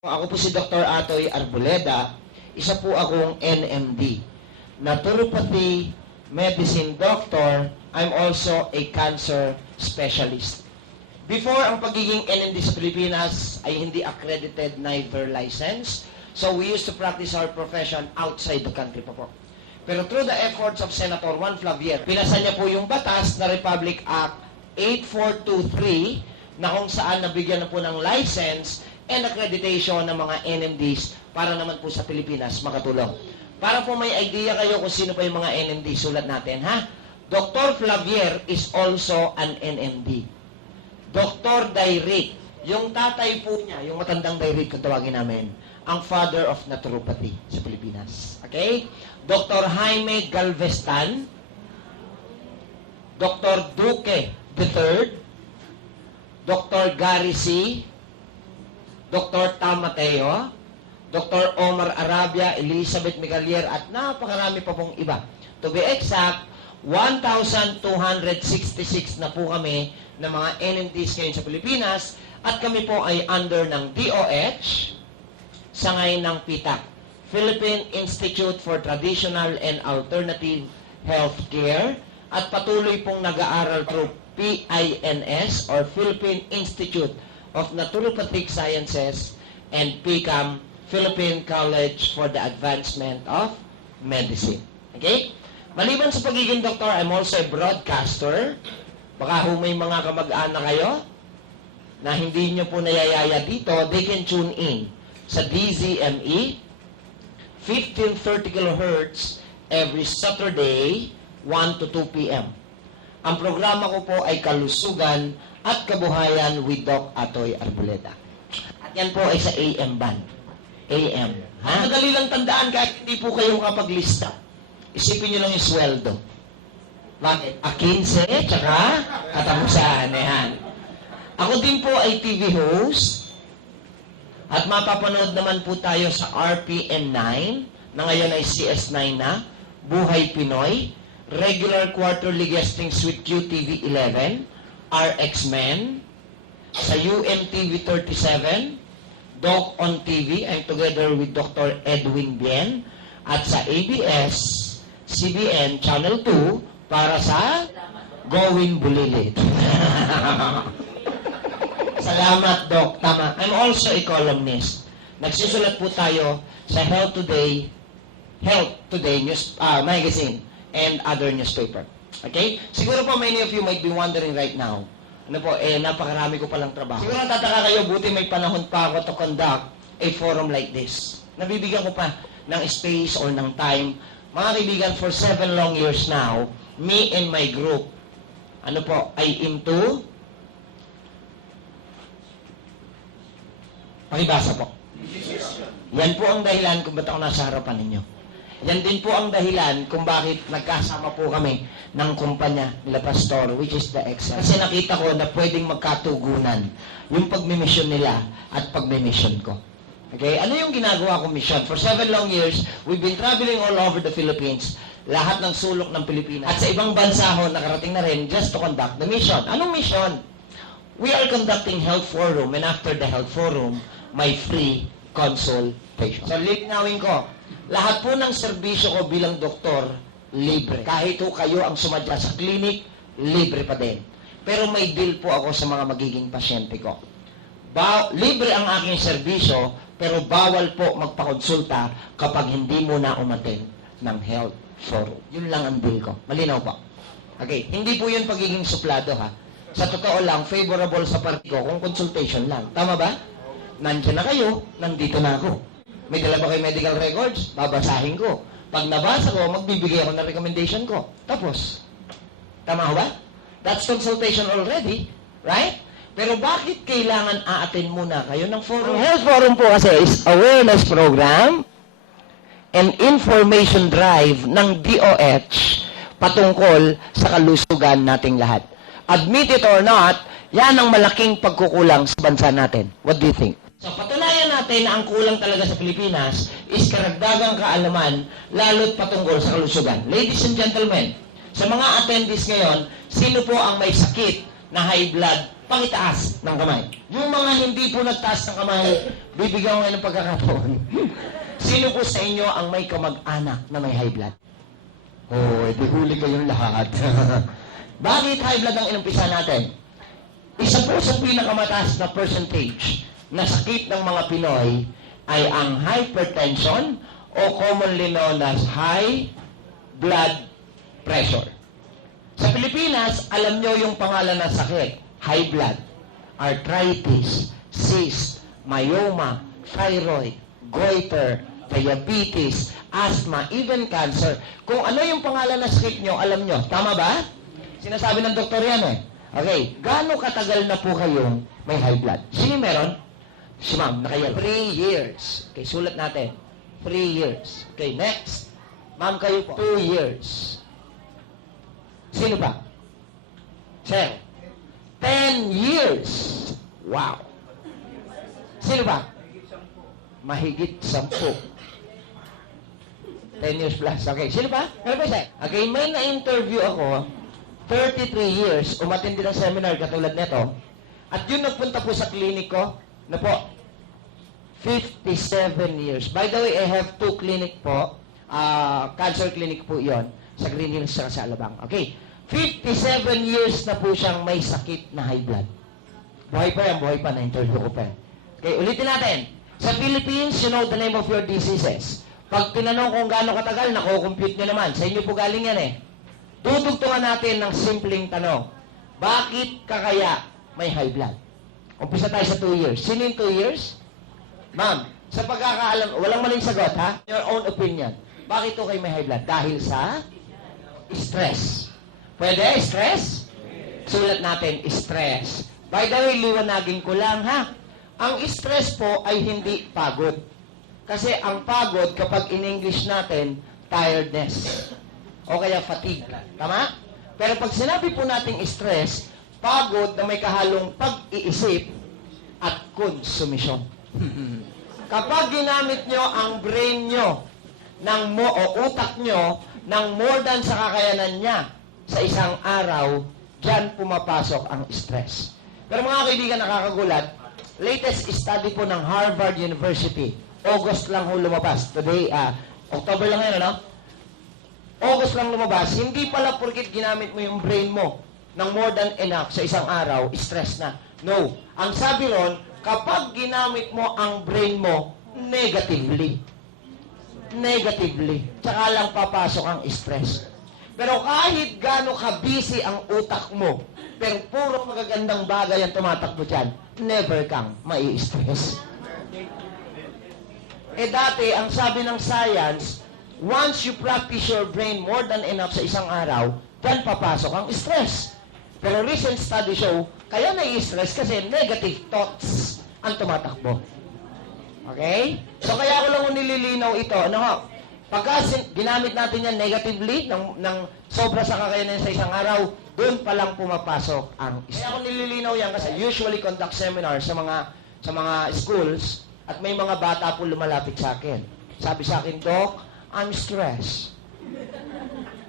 Ako po si Dr. Atoy Arboleda, isa po akong NMD, Naturopathy Medicine Doctor. I'm also a cancer specialist. Before ang pagiging NMD sa Pilipinas ay hindi accredited neither licensed, so we used to practice our profession outside the country pa po. Pero through the efforts of Senator Juan Flavier, pinasa niya po yung batas na Republic Act 8423 na kung saan nabigyan na po ng license and accreditation ng mga NMDs para naman po sa Pilipinas makatulong. Para po may idea kayo kung sino pa yung mga NMD, sulat natin, ha? Dr. Flavier is also an NMD. Dr. Dairit, yung tatay po niya, yung matandang Dairit kung tawagin namin, ang father of naturopathy sa Pilipinas. Okay? Dr. Jaime Galvestan, Dr. Duque III, Dr. Gary C., Dr. Tam Mateo, Dr. Omar Arabia, Elizabeth Migalier, at napakarami pa pong iba. To be exact, 1,266 na po kami ng mga NMDs ngayon sa Pilipinas at kami po ay under ng DOH, sangay ng PITAC, Philippine Institute for Traditional and Alternative Healthcare, at patuloy pong nag-aaral through PINS or Philippine Institute of Naturopathic Sciences and PCAM, Philippine College for the Advancement of Medicine. Okay? Maliban sa pagiging doktor, I'm also a broadcaster. Baka may mga kamag-anak kayo na hindi nyo po nayayaya dito, they can tune in sa DZME, 1530 kHz every Saturday, 1 to 2 p.m. Ang programa ko po ay Kalusugan at Kabuhayan with Doc Atoy Arboleda. At yan po ay sa AM band. AM. Ha? Madali lang tandaan kahit hindi po kayo makapaglista. Isipin nyo lang yung sweldo. Bakit? 15, tsaka katapusan. Yan. Ako din po ay TV host. At mapapanood naman po tayo sa RPN 9, na ngayon ay CS9 na, Buhay Pinoy, regular quarterly guestings with QTV 11, RX-Men, sa UMTV 37, Doc on TV, I'm together with Dr. Edwin Bien, at sa ABS, CBN, Channel 2, para sa Going Bulilit. Salamat, Doc. Tama. I'm also a columnist. Nagsusulat po tayo sa Health Today news, magazine, and other newspaper. Okay? Siguro po many of you might be wondering right now, napakarami ko palang trabaho. Siguro tataka kayo, buti may panahon pa ako to conduct a forum like this. Nabibigyan ko pa ng space or ng time. Mga kaibigan, for 7 long years now, me and my group, ay into, pakibasa po. Yan po ang dahilan kung ba't ako nasa harapan ninyo. Yan din po ang dahilan kung bakit nagkasama po kami ng kumpanya nila Pastor, which is the Excel. Kasi nakita ko na pwedeng magkatugunan yung pagmimisyon nila at pagmimisyon ko. Okay? Ano yung ginagawa kong mission? For 7 long years, we've been traveling all over the Philippines, lahat ng sulok ng Pilipinas. At sa ibang bansa ho, nakarating na rin just to conduct the mission. Anong mission? We are conducting health forum, and after the health forum, may free consultation. So, linawin ko, lahat po ng serbisyo ko bilang doktor, libre. Kahit po kayo ang sumadya sa clinic, libre pa din. Pero may deal po ako sa mga magiging pasyente ko. Libre ang aking serbisyo, pero bawal po magpakonsulta kapag hindi mo na umattend ng health forum. Yun lang ang deal ko. Malinaw po. Okay, hindi po yun pagiging suplado, ha. Sa totoo lang, favorable sa party ko kung consultation lang. Tama ba? Nandiyan na kayo, nandito na ako. May dala ba kayo medical records? Babasahin ko. Pag nabasa ko, magbibigay ako ng recommendation ko. Tapos. Tama ba? That's consultation already. Right? Pero bakit kailangan a-attend muna kayo ng forum? Ang health forum po kasi is awareness program and information drive ng DOH patungkol sa kalusugan nating lahat. Admit it or not, yan ang malaking pagkukulang sa bansa natin. What do you think? So, patunayan natin na ang kulang talaga sa Pilipinas is karagdagang kaalaman, lalo't patungkol sa kalusugan. Ladies and gentlemen, sa mga attendees ngayon, sino po ang may sakit na high blood pangitaas ng kamay. Yung mga hindi po nagtaas ng kamay, bibigyan ko ngayon ng pagkakataon. Sino po sa inyo ang may kamag-anak na may high blood? Oh, edi huli kayong lahat. Bakit high blood ang inumpisa natin? Isa po sa pinakamataas na percentage na sakit ng mga Pinoy ay ang hypertension o commonly known as high blood pressure. Sa Pilipinas, alam nyo yung pangalan ng sakit. High blood, arthritis, cyst, myoma, thyroid, goiter, diabetes, asthma, even cancer. Kung ano yung pangalan ng sakit nyo, alam nyo. Tama ba? Sinasabi ng doktor yan eh. Okay, gaano katagal na po kayong may high blood? Sino meron? Si ma'am, nakayal. 3 years. Okay, sulat natin. 3 years. Okay, next. Ma'am, kayo po. 2 years. Sino pa? Sir. 10 years. Wow. Sino pa? Mahigit 10. 10 years plus. Okay, sino pa? Ano pa, sir? Okay, may na-interview ako, 33 years, umattend din ng seminar katulad nito. At yun nagpunta po sa klinik ko, na po, 57 years. By the way, I have 2 clinic po, cancer clinic po yon sa Green Hills sa Alabang. Okay, 57 years na po siyang may sakit na high blood. Buhay pa, na-interview ko pa. Okay, ulitin natin. Sa Philippines, you know the name of your diseases. Pag tinanong kung gaano katagal, nakukompute nyo naman. Sa inyo po galing yan eh. Tutugtungan natin ng simpleng tanong. Bakit ka kaya may high blood? Umpisa tayo sa 2 years. Sino yung 2 years? Ma'am, sa pagkakaalam, walang maling sagot ha? Your own opinion. Bakit ko kayo may high blood? Dahil sa stress. Pwede? Stress? Sulat natin, stress. By the way, liwanagin ko lang ha. Ang stress po ay hindi pagod. Kasi ang pagod, kapag in English natin, tiredness. O kaya fatigue. Tama? Pero pag sinabi po nating stress, pagod na may kahalong pag-iisip at konsumisyon. Kapag ginamit nyo ang brain nyo o utak nyo ng more than sa kakayanan niya sa isang araw, dyan pumapasok ang stress. Pero mga kaibigan, nakakagulat, latest study po ng Harvard University, August lang ho lumabas. Today, October lang ngayon, ano? August lang lumabas, hindi pala porkit ginamit mo yung brain mo ng more than enough sa isang araw, stress na. No. Ang sabi ron, kapag ginamit mo ang brain mo negatively, tsaka lang papasok ang stress. Pero kahit gaano ka-busy ang utak mo, pero puro magagandang bagay ang tumatakbo dyan, never kang mai-stress. Eh dati, ang sabi ng science, once you practice your brain more than enough sa isang araw, dyan papasok ang stress. Pero recent study show, kaya nai-stress kasi negative thoughts ang tumatakbo. Okay? So kaya ko lang nililinaw ito. Ano ho? Pagka ginamit natin yan negatively, ng sobra sa kakayanan sa isang araw, doon pa lang pumapasok ang stress. Kaya ko nililinaw yan kasi usually conduct seminars sa mga schools at may mga bata po lumalapit sa akin. Sabi sa akin, Doc, I'm stressed.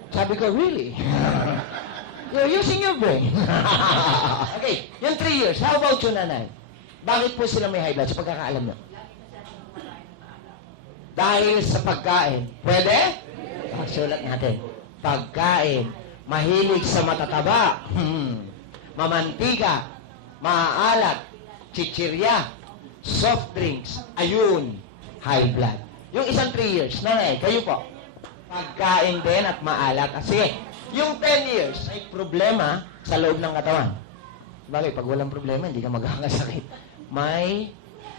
Sabi ko, really? You're using your brain. Okay, yung 3 years. How about you, nanay? Bakit po sila may high blood? Sa pagkakaalam nyo? Dahil sa pagkain. Pwede? Sulat natin. Pagkain. Mahilig sa matataba. Mamantika. Maaalat. Chichirya. Soft drinks. Ayun. High blood. Yung isang 3 years. Nanay, kayo po. Pagkain din at maalat. Sige. Yung 10 years, may problema sa loob ng katawan. Bagay, pag walang problema, hindi ka magkakasakit. May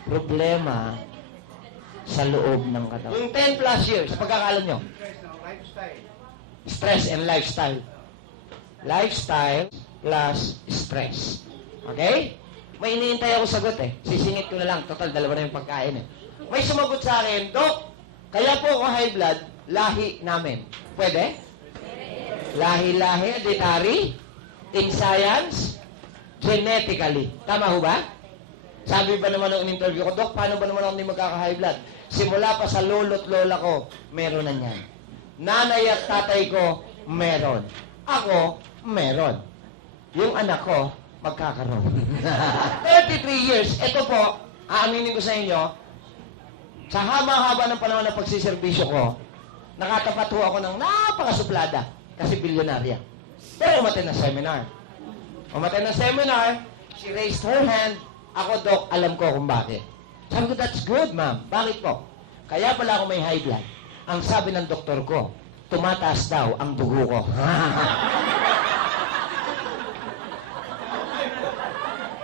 problema sa loob ng katawan. Yung 10 plus years, pagkakalam nyo? Stress and lifestyle. Lifestyle plus stress. Okay? May iniintay ako sagot eh. Sisingit ko na lang. Total, dalawa na yung pagkain eh. May sumagot sa akin, Dok, kaya po ako high blood, lahi namin. Pwede? Lahi-lahi, hereditary, in science, genetically. Tama ho ba? Sabi ba naman ng interview ko, Dok, paano ba naman ako hindi magkaka-high blood? Simula pa sa lolo't lola ko, meron na niyan. Nanay at tatay ko, meron. Ako, meron. Yung anak ko, magkakaroon. 33 years. Ito po, aaminin ko sa inyo, sa haba-haba ng panahon ng pagsiservisyo ko, nakatapat ho ako ng napakasuplada kasi bilyonarya. Pero umatay na seminar. Umatay na seminar, she raised her hand. Ako, Doc, alam ko kung bakit. Sabi ko, that's good, ma'am. Bakit po? Kaya pala ako may high blood. Ang sabi ng doktor ko, tumataas daw ang dugo ko.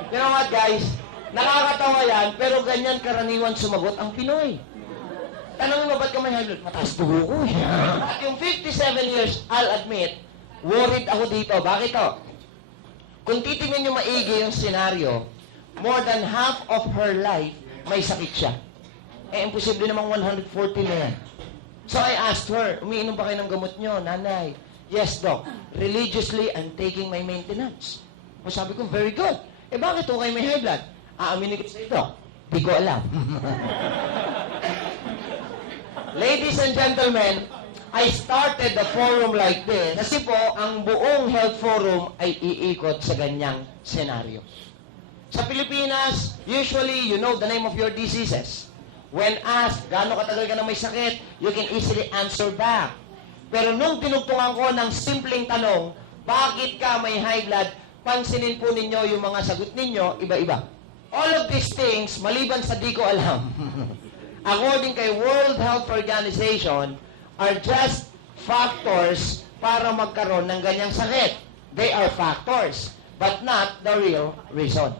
You know what, guys? Nakakatawa yan, pero ganyan karaniwan sumagot ang Pinoy. Tanongin mo, ba't ka may high blood? Mataas dugo ko eh. At yung 57 years, I'll admit, worried ako dito. Bakit to? Kung titingnan nyo maigi yung senaryo, more than half of her life, may sakit siya. Eh, imposible namang 140 na yan. So I asked her, umiinom ba kayo ng gamot nyo, nanay? Yes, doc. Religiously, I'm taking my maintenance. O sabi ko, very good. Eh, bakit kayo may high blood? Aaminin ko sa ito. Di ko alam. Ladies and gentlemen, I started the forum like this kasi po, ang buong health forum ay iikot sa ganyang senaryo. Sa Pilipinas, usually, you know the name of your diseases. When asked, gaano katagal ka na may sakit, you can easily answer back. Pero nung tinugtungan ko ng simpleng tanong, bakit ka may high blood, pansinin po ninyo yung mga sagot ninyo, iba-iba. All of these things, maliban sa di ko alam, according kay World Health Organization, are just factors para magkaroon ng ganyang sakit. They are factors, but not the real reason.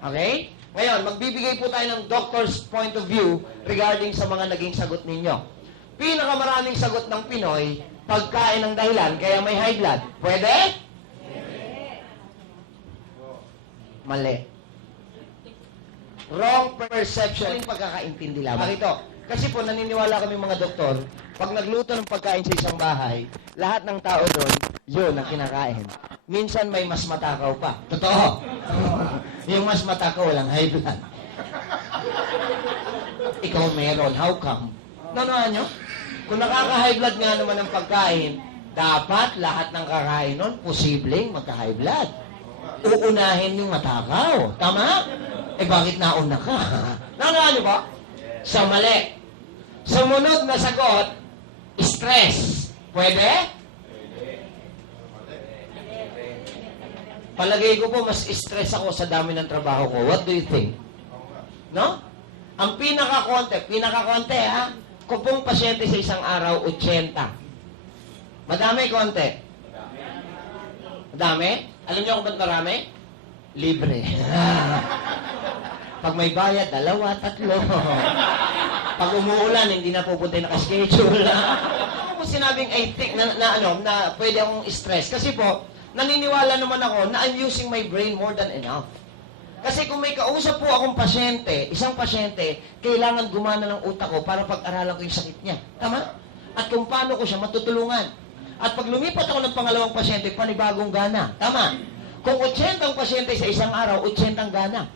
Okay? Ngayon, magbibigay po tayo ng doctor's point of view regarding sa mga naging sagot ninyo. Pinakamaraming sagot ng Pinoy, pagkain ng dahilan, kaya may high blood. Pwede? Mali. Wrong perception. Yung pagkakaintindi lamang. Bakit ito? Kasi po, naniniwala kami mga doktor, pag nagluto ng pagkain sa isang bahay, lahat ng tao doon, yun ang kinakain. Minsan may mas matakaw pa. Totoo. Yung mas matakaw, walang high blood. Ikaw meron. How come? Nanuhan nyo? Kung nakaka-high blood nga naman ang pagkain, dapat lahat ng kakain nun, posibleng magka-high blood. Uunahin yung matakaw. Tama? Eh bakit nauna ka? Nanuhan nyo ba? Sa mali. Sumunod na sagot, stress. Pwede? Palagay ko po, mas stress ako sa dami ng trabaho ko. What do you think? No? Ang pinaka-konti ha? Kung pong pasyente sa isang araw, 80. Madami, konti? Madami? Alam niyo kung ba't marami? Libre. Pag may bayad, 2, 3. Pag umuulan, hindi na pupunta yung nakaschedule. Kung sinabing I think na pwede akong stress. Kasi po, naniniwala naman ako na I'm using my brain more than enough. Kasi kung may kausap po akong pasyente, isang pasyente, kailangan gumana ng utak ko para pag-aralan ko yung sakit niya. Tama? At kung paano ko siya matutulungan. At pag lumipat ako ng pangalawang pasyente, panibagong gana. Tama? Kung 80 ang pasyente sa isang araw, 80 ang gana.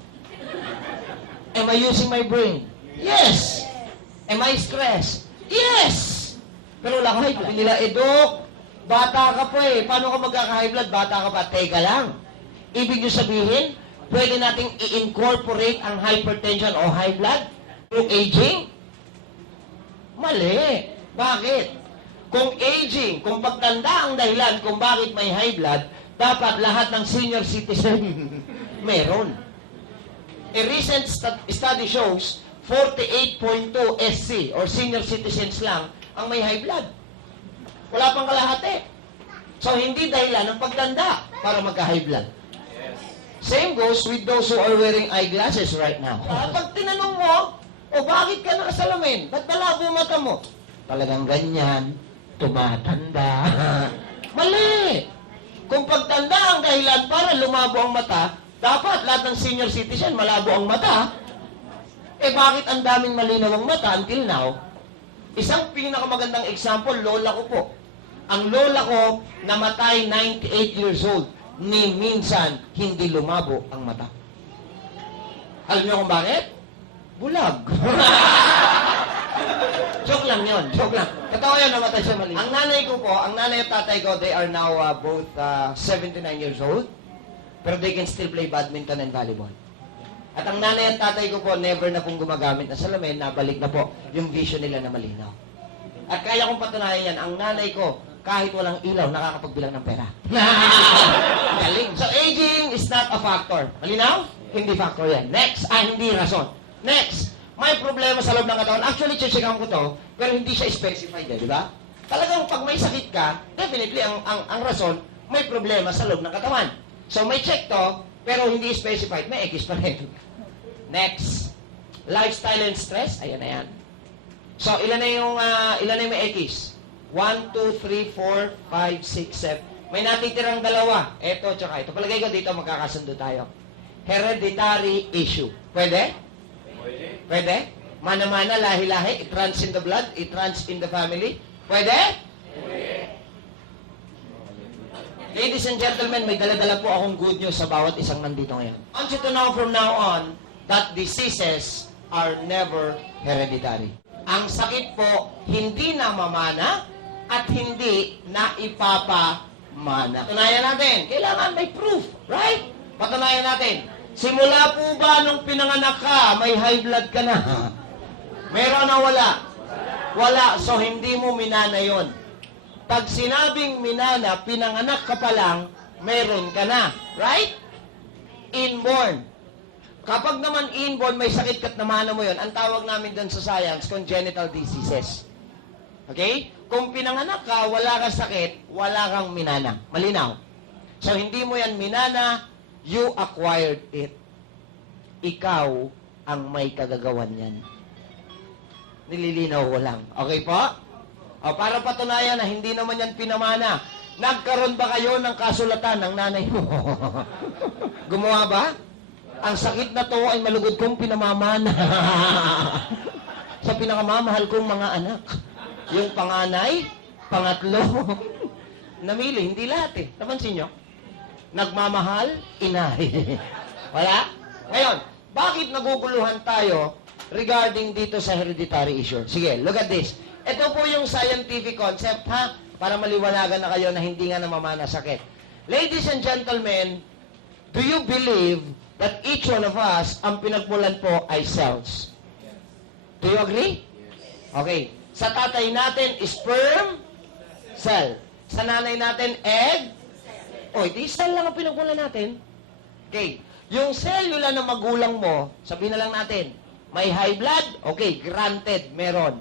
Am I using my brain? Yes! Am I stressed? Yes! Pero wala ko high blood. Sabi nila, Doc, bata ka pa eh. Paano ka magkaka-high blood? Bata ka pa. Teka lang. Ibig nyo sabihin, pwede nating i-incorporate ang hypertension o high blood through aging? Mali. Bakit? Kung aging, kung pagtanda ang dahilan kung bakit may high blood, dapat lahat ng senior citizen meron. A recent study shows 48.2 SC or senior citizens lang ang may high blood. Wala pang kalahati. So, hindi dahilan ng pagtanda para magka-high blood. Same goes with those who are wearing eyeglasses right now. Pag tinanong mo, bakit ka nakasalamin? Ba't malabo mata mo? Talagang ganyan, tumatanda. Mali! Kung pagtanda ang dahilan para lumabo ang mata, dapat lahat ng senior citizen malabo ang mata. Bakit ang daming malinaw ang mata until now? Isang pinakamagandang example, lola ko po. Ang lola ko namatay 98 years old. Ni minsan hindi lumabo ang mata. Alam niyo kung bakit? Bulag. Joke lang yun. Joke lang. Totoo yun, namatay siya mali. Ang nanay ko po, ang nanay at tatay ko, they are now both 79 years old. pero they can still play badminton and volleyball. At ang nanay at tatay ko po, never na pong gumagamit ng salamin, nabalik na po yung vision nila na malinaw. At kaya kong patunayan yan, ang nanay ko, kahit walang ilaw, nakakapagbilang ng pera. Galing. So, aging is not a factor. Malinaw? Hindi factor yan. Next, hindi rason. Next, may problema sa loob ng katawan. Actually, checkan ko to, pero hindi siya specified, di ba? Talagang pag may sakit ka, definitely, ang rason, may problema sa loob ng katawan. So, may check to, pero hindi specified, may X pa rin. Next, lifestyle and stress. Ayan na yan. So, ilan na yung may X? 1, 2, 3, 4, 5, 6, 7. May natitirang dalawa. Ito, tsaka ito. Palagay ko dito, magkakasundo tayo. Hereditary issue. Pwede? Pwede? Mana-mana, lahi-lahi, it runs in the blood, it runs in the family. Pwede? Ladies and gentlemen, may dala-dala po akong good news sa bawat isang nandito ngayon. I want you to know from now on that diseases are never hereditary. Ang sakit po, hindi na mamana at hindi na ipapamana. Patunayan natin. Kailangan may proof, right? Patunayan natin. Simula po ba nung pinanganak ka, may high blood ka na? Meron na wala? Wala. So, hindi mo minana yon. Pag sinabing minana, pinanganak ka pa lang, meron ka na. Right? Inborn. Kapag naman inborn, may sakit kat namana mo yon, ang tawag namin doon sa science, congenital diseases. Okay? Kung pinanganak ka, wala kang sakit, wala kang minana. Malinaw? So, hindi mo yan minana, you acquired it. Ikaw ang may kagagawan yan. Nililinaw ko lang. Okay po? O, para patunayan na hindi naman yan pinamana. Nagkaroon ba kayo ng kasulatan ng nanay mo? Gumawa ba? Ang sakit na to ay malugod kong pinamamana. Sa pinakamamahal kong mga anak. Yung panganay, pangatlo, namili, hindi lahat eh. Napansin nyo? Nagmamahal, inay. Wala? Ngayon, bakit naguguluhan tayo regarding dito sa hereditary issue? Sige, look at this. Ito po yung scientific concept, ha? Para maliwanagan na kayo na hindi nga namamana sakit. Ladies and gentlemen, do you believe that each one of us, ang pinagmulan po ay cells? Do you agree? Okay. Sa tatay natin, sperm, cell. Sa nanay natin, egg. O, di cell lang ang pinagmulan natin. Okay. Yung cellula ng magulang mo, sabihin na lang natin, may high blood? Okay, granted, meron.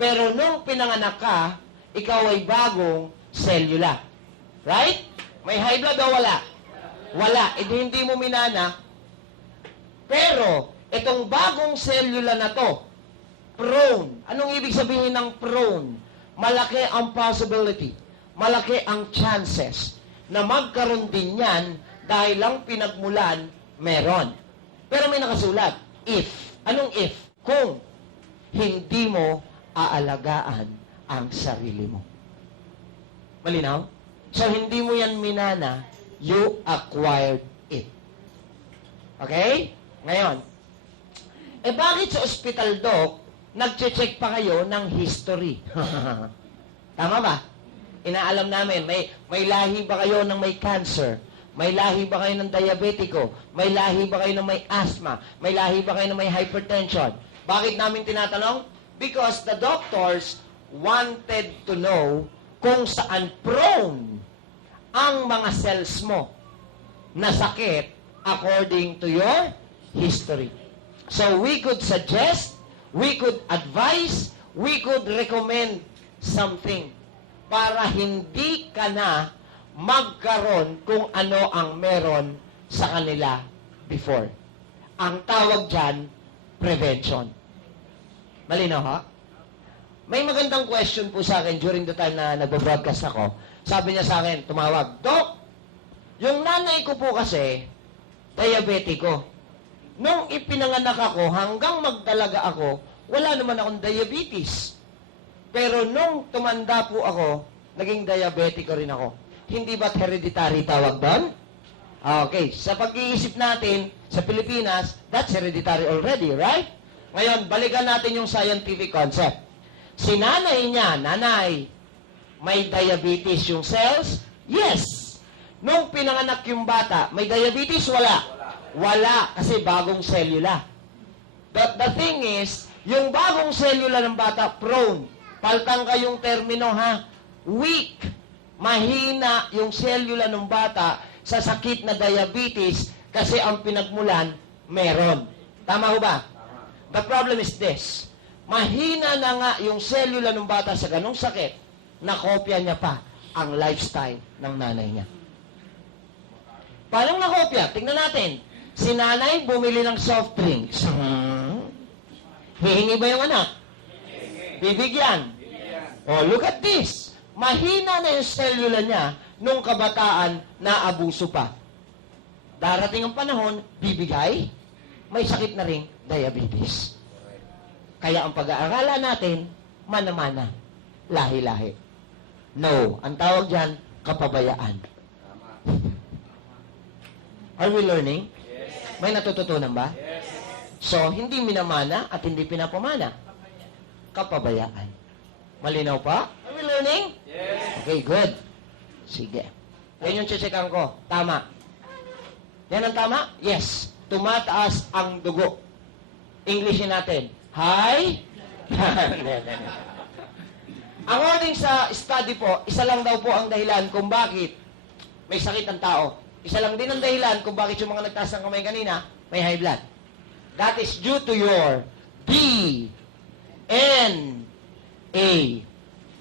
Pero nung pinanganak ka, ikaw ay bagong cellula. Right? May high blood o wala? Wala. E hindi mo minana. Pero, itong bagong cellula na to, prone. Anong ibig sabihin ng prone? Malaki ang possibility. Malaki ang chances na magkaroon din yan dahil lang pinagmulan, meron. Pero may nakasulat, if. Anong if? Kung hindi mo aalagaan ang sarili mo. Malinaw? So, hindi mo yan minana, you acquired it. Okay? Ngayon, bakit sa ospital, Doc, nagche-check pa kayo ng history? Tama ba? Inaalam namin, may lahi ba kayo ng may cancer? May lahi ba kayo ng diabetiko? May lahi ba kayo ng may asthma? May lahi ba kayo ng may hypertension? Bakit namin tinatanong? Because the doctors wanted to know kung saan prone ang mga cells mo na sakit according to your history. So we could suggest, we could advise, we could recommend something para hindi ka na magkaroon kung ano ang meron sa kanila before. Ang tawag dyan, prevention. Malinaw ha? May magandang question po sa akin during the time na nagbo-broadcast ako. Sabi niya sa akin, tumawag, Doc, yung nanay ko po kasi, diabetiko. Nung ipinanganak ako, hanggang magdalaga ako, wala naman akong diabetes. Pero nung tumanda po ako, naging diabetiko rin ako. Hindi ba't hereditary tawag doon? Okay, sa pag-iisip natin, sa Pilipinas, that's hereditary already, right? Ngayon, balikan natin yung scientific concept. Si nanay niya, nanay, may diabetes yung cells? Yes. Nung pinanganak yung bata, may diabetes? Wala. Wala, kasi bagong selula. The thing is, yung bagong selula ng bata, prone. Paltang kayong termino, ha? Weak. Mahina yung selula ng bata sa sakit na diabetes kasi ang pinagmulan, meron. Tama ho ba? The problem is this. Mahina na nga yung selula ng bata sa ganong sakit, nakopya niya pa ang lifestyle ng nanay niya. Paano nakopya? Tingnan natin. Si nanay bumili ng soft drinks. Hihingi ba yung anak? Bibigyan. Oh, look at this. Mahina na yung selula niya nung kabataan na abuso pa. Darating ang panahon, bibigay, may sakit na ring diabetes. Kaya ang pag-aaralan natin, mana-mana, lahi-lahi. No, ang tawag dyan, kapabayaan. Are we learning? Yes. May natututunan ba? Yes. So, hindi minamana at hindi pinapamana. Kapabayaan. Malinaw pa? Are we learning? Yes. Okay, good. Sige. Yan yung checkan ko. Tama. Yan ang tama? Yes. Tumataas ang dugo. Englishin natin. Hi? According sa study po, isa lang daw po ang dahilan kung bakit may sakit ang tao. Isa lang din ang dahilan kung bakit yung mga nagtaas ng kamay kanina, may high blood. That is due to your DNA.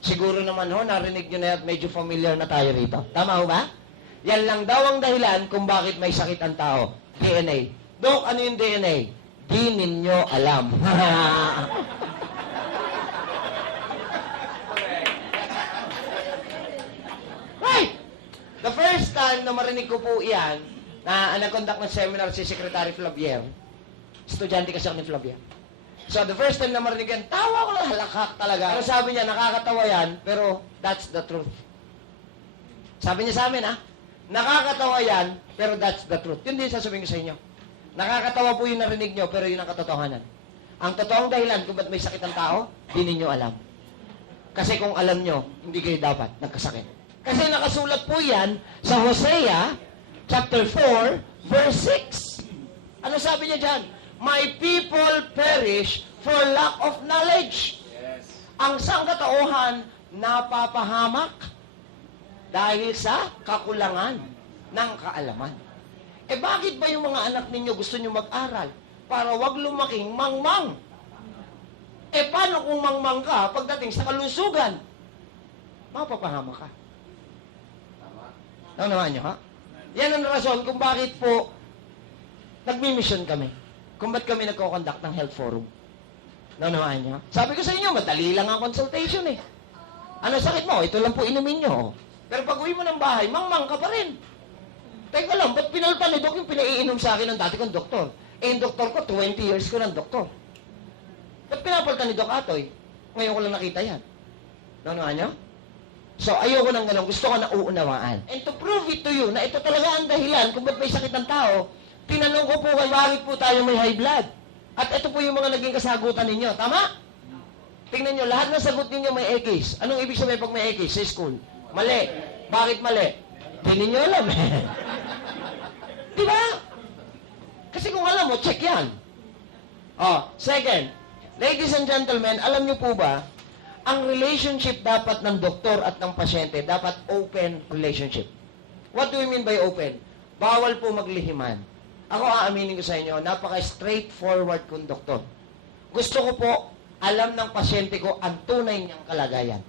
Siguro naman ho, narinig nyo na at medyo familiar na tayo rito. Tama ho ba? Yan lang daw ang dahilan kung bakit may sakit ang tao. DNA. Dok, ano yung DNA? Di ninyo alam. Right! The first time na marinig ko po iyan, na nag-conduct ng seminar si Secretary Flavier, estudyante kasi ako ni Flavier. So, the first time na marinig yan, tawa ko lang, halakak talaga. Pero sabi niya, nakakatawa yan, pero that's the truth. Sabi niya sa amin, nakakatawa yan, pero that's the truth. Yun din sasabihin ko sa inyo. Nakakatawa po yung narinig nyo, pero yun ang katotohanan. Ang totoong dahilan kung ba't may sakit ang tao, di ninyo alam. Kasi kung alam nyo, hindi kayo dapat nagkasakit. Kasi nakasulat po yan sa Hosea, chapter 4, verse 6. Ano sabi niya dyan? My people perish for lack of knowledge. Yes. Ang sangkatauhan napapahamak dahil sa kakulangan ng kaalaman. Bakit ba yung mga anak ninyo gusto nyo mag-aral? Para wag lumaking mangmang. Paano kung mangmang ka pagdating sa kalusugan? Mapapahamak ka. Naunawan nyo, ha? Yan ang rason kung bakit po nagmi-mission kami. Kung ba't kami nagko-conduct ng health forum. Naunawan nyo? Sabi ko sa inyo, madali lang ang consultation eh. Ano sakit mo? Ito lang po inumin nyo. Pero pag uwi mo ng bahay, mangmang ka pa rin. Teka lang, ba't pinaltan ni Doc yung pinaiinom sa akin ng dati kong doktor? Yung doktor ko, 20 years ko ng doktor. Ba't pinapaltan ni Doc Atoy? Ngayon ko lang nakita yan. Naunawan nyo? So, ayoko ng ganun. Gusto ko na uunawaan. And to prove it to you na ito talaga ang dahilan kung ba't may sakit ng tao, tinanong ko po kayo, bakit po tayo may high blood? At ito po yung mga naging kasagutan ninyo. Tama? Tingnan nyo, lahat ng sagot ninyo may X. Anong ibig sabihin pag may X sa school? Mali. Bakit mali? Hindi ninyo alam eh. Diba? Kasi kung alam mo, check yan. Second, ladies and gentlemen, alam nyo po ba, ang relationship dapat ng doktor at ng pasyente, dapat open relationship. What do we mean by open? Bawal po maglihiman. Ako aaminin ko sa inyo, napaka-straightforward kong doktor. Gusto ko po, alam ng pasyente ko ang tunay niyang kalagayan.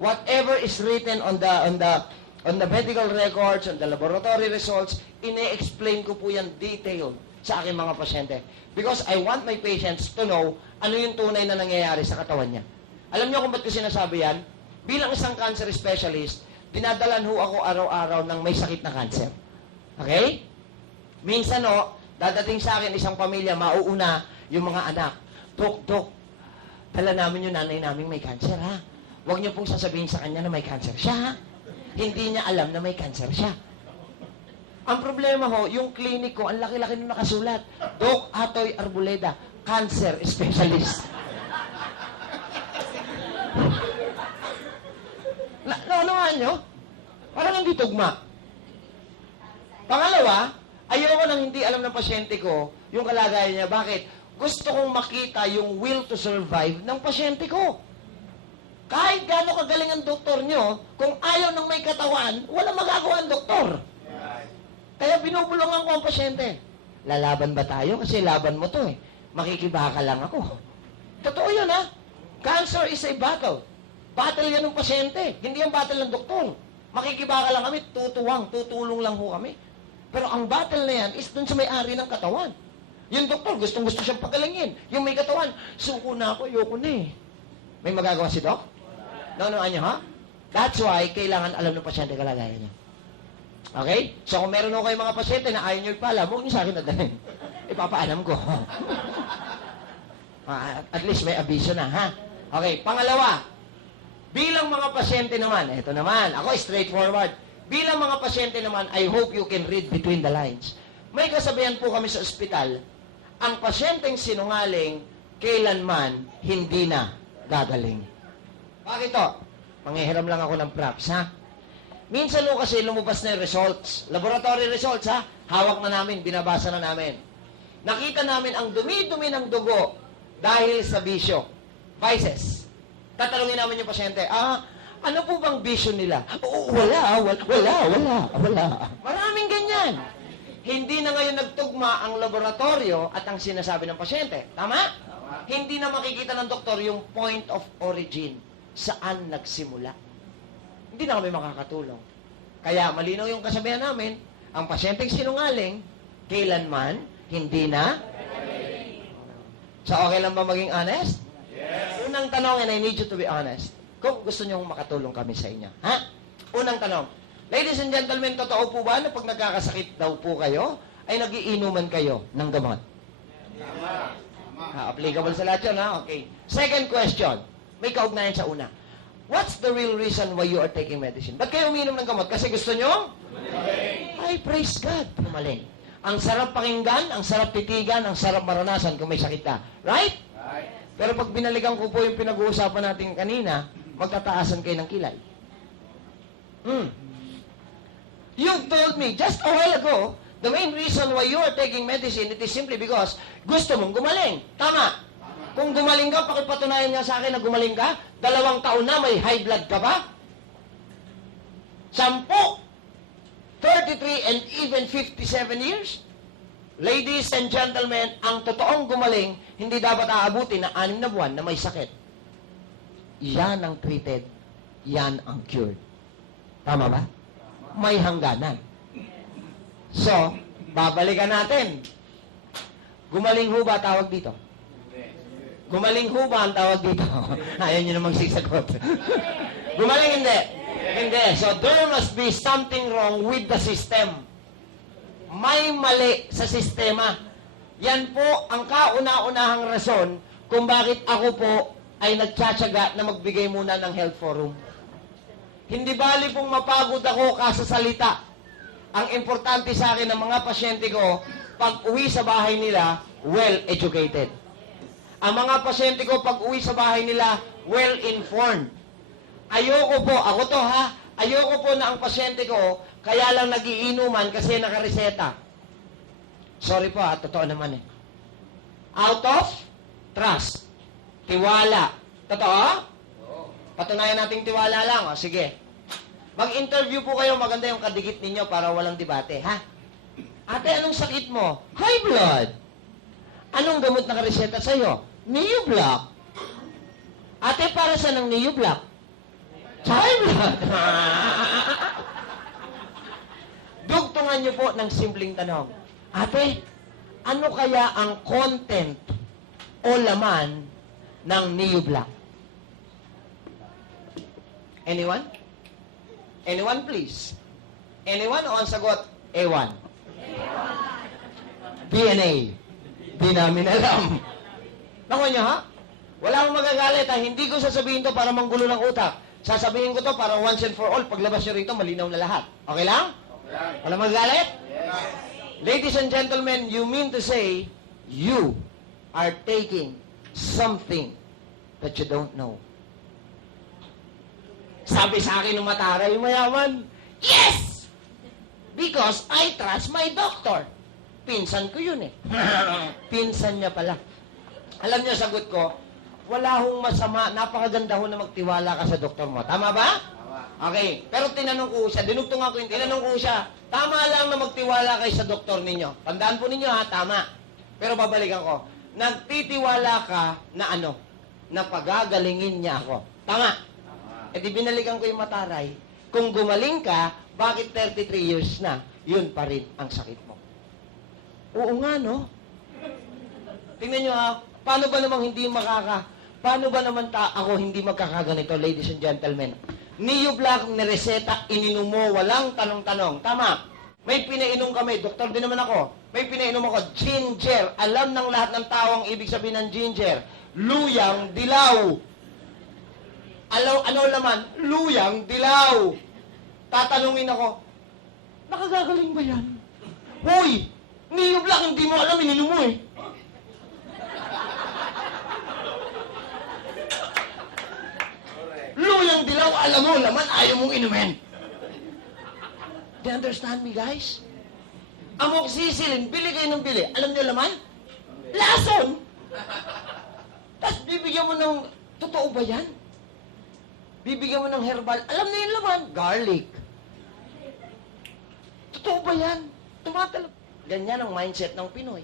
Whatever is written on the medical records, on the laboratory results, ine-explain ko po yan detailed sa aking mga pasyente. Because I want my patients to know ano yung tunay na nangyayari sa katawan niya. Alam niyo kung ba't ko sinasabi yan? Bilang isang cancer specialist, dinadalan ho ako araw-araw ng may sakit na cancer. Okay? Minsan dadating sa akin isang pamilya, mauuna yung mga anak. Dok, dala namin yung nanay namin may cancer, ha? Huwag niyo pong sasabihin sa kanya na may cancer siya, ha? Hindi niya alam na may cancer siya. Ang problema ho, yung clinic ko, ang laki-laki nung nakasulat. Doc Atoy Arboleda, cancer specialist. Naunawaan nyo? Parang hindi tugma. Pangalawa, ayoko nang hindi alam ng pasyente ko yung kalagayan niya. Bakit? Gusto kong makita yung will to survive ng pasyente ko. Kahit gaano kagaling ang doktor nyo, kung ayaw ng may katawan, walang magagawa ang doktor. Kaya binubulungan ko ang pasyente. Lalaban ba tayo? Kasi laban mo to eh. Makikibaka lang ako. Totoo yun ha. Cancer is a battle. Battle yan ng pasyente. Hindi ang battle ng doktor. Makikibaka lang kami, tutulong lang ho kami. Pero ang battle na yan is dun sa may-ari ng katawan. Yung doktor, gustong-gusto siyang pagalingin. Yung may katawan, suko na ako, ayoko na eh. May magagawa si Doc? Naunuan niyo, ha? That's why, kailangan alam ng pasyente kalagayan niya. Okay? So, kung meron ako kayong mga pasyente na ayaw niyo ipala, huwag niyo sa akin nadalhin. Ipapaalam ko. At least may abiso na, ha? Okay, pangalawa, bilang mga pasyente naman, eto naman, ako straightforward. Bilang mga pasyente naman, I hope you can read between the lines. May kasabihan po kami sa ospital, ang pasyenteng sinungaling, kailanman hindi na gagaling. Bakit to? Manghihiram lang ako ng props, ha? Minsan mo kasi lumabas na yung results. Laboratory results, ha? Hawak na namin, binabasa na namin. Nakita namin ang dumi-dumi ng dugo dahil sa bisyo. Vices. Tatanungin namin yung pasyente, ano po bang bisyo nila? Wala. Maraming ganyan. Hindi na ngayon nagtugma ang laboratorio at ang sinasabi ng pasyente. Tama? Hindi na makikita ng doktor yung point of origin. Saan nagsimula. Hindi na kami makakatulong. Kaya malinaw yung kasabihan namin, ang pasyenteng sinungaling, kailanman, hindi na. So, okay lang ba maging honest? Yes. Unang tanong, and I need you to be honest. Kung gusto nyo makatulong kami sa inyo. Ha? Unang tanong. Ladies and gentlemen, totoo po ba na pag nagkakasakit daw po kayo, ay nagiinuman kayo ng gamot? Tama. Applicable sa lahat yun, ha? Okay. Second question. May kaugnayan sa una. What's the real reason why you are taking medicine? Ba't kayo uminom ng gamot? Kasi gusto nyo? Ay, praise God. Pumaling. Ang sarap pakinggan, ang sarap titigan, ang sarap maranasan kung may sakit ka. Right? Pero pag binalikan ko po yung pinag-uusapan natin kanina, magtataasan kayo ng kilay. You told me just a while ago, the main reason why you are taking medicine, it is simply because gusto mong gumaling. Tama. Kung gumaling ka, pakipatunayan nga sa akin na gumaling ka, 2 taon na, may high blood ka ba? 10, 33, and even 57 years? Ladies and gentlemen, ang totoong gumaling, hindi dapat aabutin na 6 na buwan na may sakit. Yan ang treated, yan ang cured. Tama ba? May hangganan. So, babalikan natin. Gumaling ho ba tawag dito? Gumaling ho ba ang tawag dito? Ayaw nyo namang sisagot. Gumaling hindi? Hindi. So, there must be something wrong with the system. May mali sa sistema. Yan po ang kauna-unahang rason kung bakit ako po ay nagtsatsaga na magbigay muna ng health forum. Hindi bali pong mapagod ako kasasalita. Ang importante sa akin ng mga pasyente ko, pag uwi sa bahay nila, well-educated. Ang mga pasyente ko, pag uwi sa bahay nila, well-informed. Ayoko po, ako to ha, ayoko po na ang pasyente ko, kaya lang nagiinuman kasi nakareseta. Sorry po ha, totoo naman eh. Out of trust. Tiwala. Totoo? Patunayan nating tiwala lang. O, sige. Mag-interview po kayo, maganda yung kadikit ninyo para walang debate, ha? Ate, anong sakit mo? High blood. Anong gamot na kareseta sa'yo? Neoblock. Ate, para saan ang Neoblock? High blood. Dugtungan niyo po ng simpleng tanong. Ate, ano kaya ang content o laman ng Neoblock? Anyone? Anyone, please? Anyone o ang sagot? A1. DNA. Di namin alam. Nakuha niyo, ha? Wala akong magagalit, ha? Hindi ko sasabihin to para manggulo ng utak. Sasabihin ko to para once and for all, paglabas nyo rito, malinaw na lahat. Okay lang? Wala magagalit? Yes. Ladies and gentlemen, you mean to say, you are taking something that you don't know. Sabi sa akin ng mataray, mayaman, yes! Because I trust my doctor. Pinsan ko yun eh. Pinsan niya pala. Alam niyo, sagot ko, wala hong masama, napakaganda ho na magtiwala ka sa doktor mo. Tama ba? Okay. Pero tinanong ko siya, dinugtong ako yung tinanong ko siya, tama lang na magtiwala kayo sa doktor ninyo. Tandaan po ninyo ha, tama. Pero babalikan ko, nagtitiwala ka na ano? Na pagagalingin niya ako. Tama? E di binalikan ko yung mataray. Kung gumaling ka, bakit 33 years na, yun pa rin ang sakit mo? Oo nga, no? Tingnan nyo ha, paano ba naman ako hindi magkakaganito, ladies and gentlemen? Neo Black nireseta, ininom mo, walang tanong-tanong. Tama. May pinainom kami, doktor din naman ako. May pinainom ako, ginger. Alam ng lahat ng tao ang ibig sabihin ng ginger. Luyang dilaw. Ano laman? Luyang dilaw. Tatanungin ako, nakagagaling ba yan? Hoy! Neo Black, hindi mo alam, ininom mo eh. Luyang dilaw, alam mo, laman, ayaw mong inumin. Do you understand me, guys? Amoxicillin, bili kayo ng bili. Alam niyo laman? Lason! Tapos bibigyan mo ng, totoo ba yan? Bibigyan mo ng herbal, alam niyo yung laman? Garlic. Totoo ba yan? Tumatalab. Ganyan ang mindset ng Pinoy.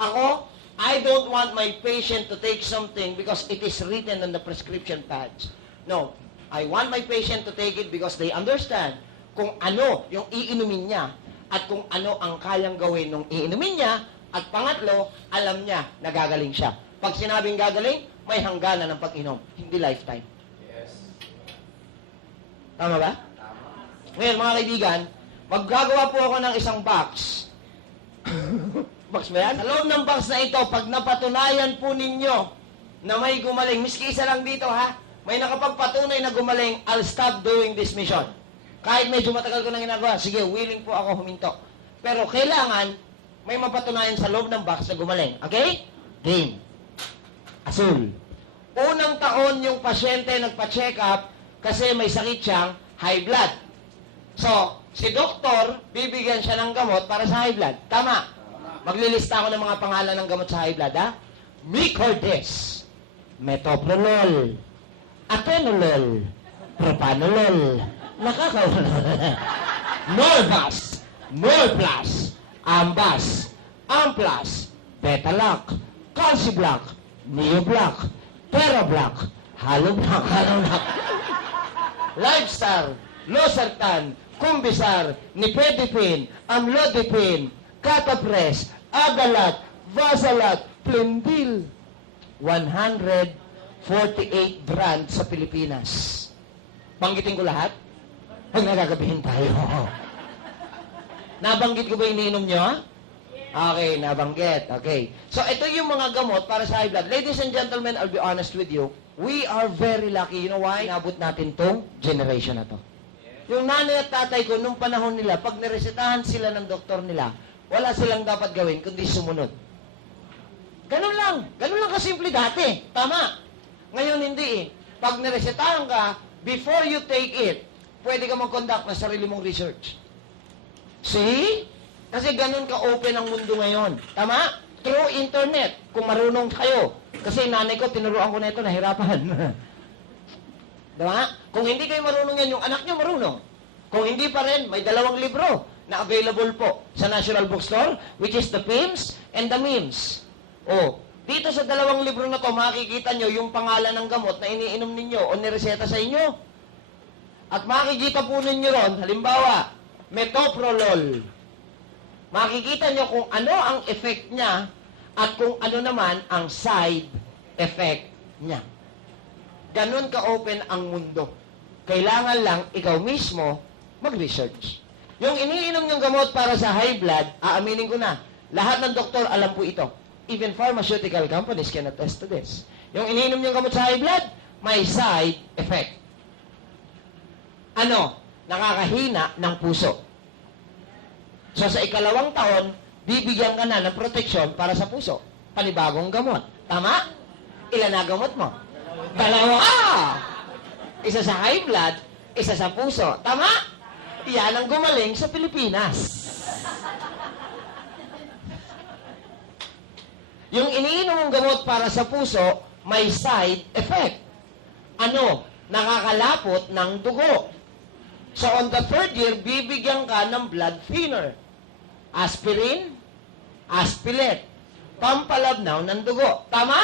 Ako, I don't want my patient to take something because it is written on the prescription pads. No, I want my patient to take it because they understand kung ano yung iinumin niya at kung ano ang kayang gawin nung iinumin niya at pangatlo, alam niya na gagaling siya. Pag sinabing gagaling, may hangganan ng pag-inom, hindi lifetime. Yes. Tama ba? Tama. Ngayon, mga kaibigan, maggagawa po ako ng isang box. Box ba yan? Sa loob ng box na ito, pag napatunayan po ninyo na may gumaling, miski isa lang dito ha, may nakapagpatunay na gumaling, I'll stop doing this mission. Kahit medyo matagal ko nang ginagawa, sige, willing po ako huminto. Pero kailangan, may mapatunayan sa loob ng box na gumaling. Okay? Green. Asul. Unang taon yung pasyente nagpa-check up kasi may sakit siyang high blood. So, si doktor, bibigyan siya ng gamot para sa high blood. Tama. Maglilista ako ng mga pangalan ng gamot sa high blood, ha? Micordes, metoprolol, atenolol, propanolol, Norvas, Norplas, Ambas, Amplas, Betalac, Calciblac, Neoblac, Terablac, Haloblac, Lifestar, Losartan, Kumbisar, Nipedipin, Amlodipin, Catapres, Agalat, Vasalat, Plendil. 148 brand sa Pilipinas. Banggitin ko lahat? Huwag nagagabihin tayo. Nabanggit ko ba iniinom nyo? Okay, nabanggit. Okay. So, ito yung mga gamot para sa high blood. Ladies and gentlemen, I'll be honest with you. We are very lucky. You know why? Inabot natin tong generation na to. Yung nanay at tatay ko, nung panahon nila, pag niresetahan sila ng doktor nila, wala silang dapat gawin, kundi sumunod. Ganun lang. Ganun lang kasimple dati. Tama. Ngayon hindi eh. Pag niresetahan ka, before you take it, pwede ka mag-conduct ng sarili mong research. See? Kasi ganun ka-open ang mundo ngayon. Tama? Through internet, kung marunong kayo. Kasi nanay ko, tinuruan ko na ito, nahirapan. Diba? Kung hindi kayo marunong yan, yung anak nyo marunong. Kung hindi pa rin, may 2 libro na available po sa National Bookstore, which is the PIMS and the MEMS. Dito sa 2 libro na to, makikita nyo yung pangalan ng gamot na iniinom ninyo o nireseta sa inyo. At makikita po ninyo ron, halimbawa, metoprolol. Makikita nyo kung ano ang effect niya at kung ano naman ang side effect niya. Ganon ka-open ang mundo. Kailangan lang ikaw mismo mag-research. Yung iniinom yung gamot para sa high blood, aaminin ko na, lahat ng doktor alam po ito. Even pharmaceutical companies can attest to this. Yung iniinom yung gamot sa high blood, may side effect. Ano? Nakakahina ng puso. So sa 2 taon, bibigyan ka na ng proteksyon para sa puso. Panibagong gamot. Tama? Ilan na gamot mo? 2. Isa sa high blood, isa sa puso. Tama? Yan ang gumaling sa Pilipinas. Yung iniinom mong gamot para sa puso, may side effect. Ano? Nakakalapot ng dugo. So on the third year, bibigyan ka ng blood thinner. Aspirin, Aspilet, pampalabnaw ng dugo. Tama?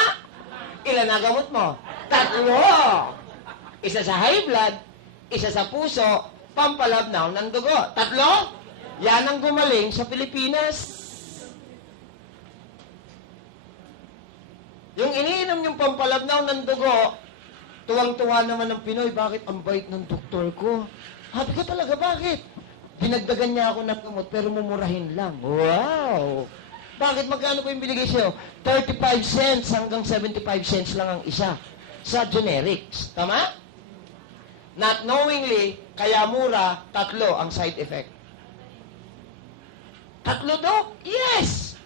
Ilan na gamot mo? 3. Isa sa high blood, isa sa puso, pampalabnaw ng dugo. 3? Yan ang gumaling sa Pilipinas. Yung iniinom yung pampalabnaw ng dugo, tuwang-tuwa naman ng Pinoy, bakit ang bait ng doktor ko? Habi ko talaga, bakit? Dinagdagan niya ako ng gamot, pero mumurahin lang. Wow! Bakit magkano ko yung binigay sa'yo? 35 cents hanggang 75 cents lang ang isa sa generics. Tama? Not knowingly, kaya mura, 3 ang side effect. 3, Dok? Yes!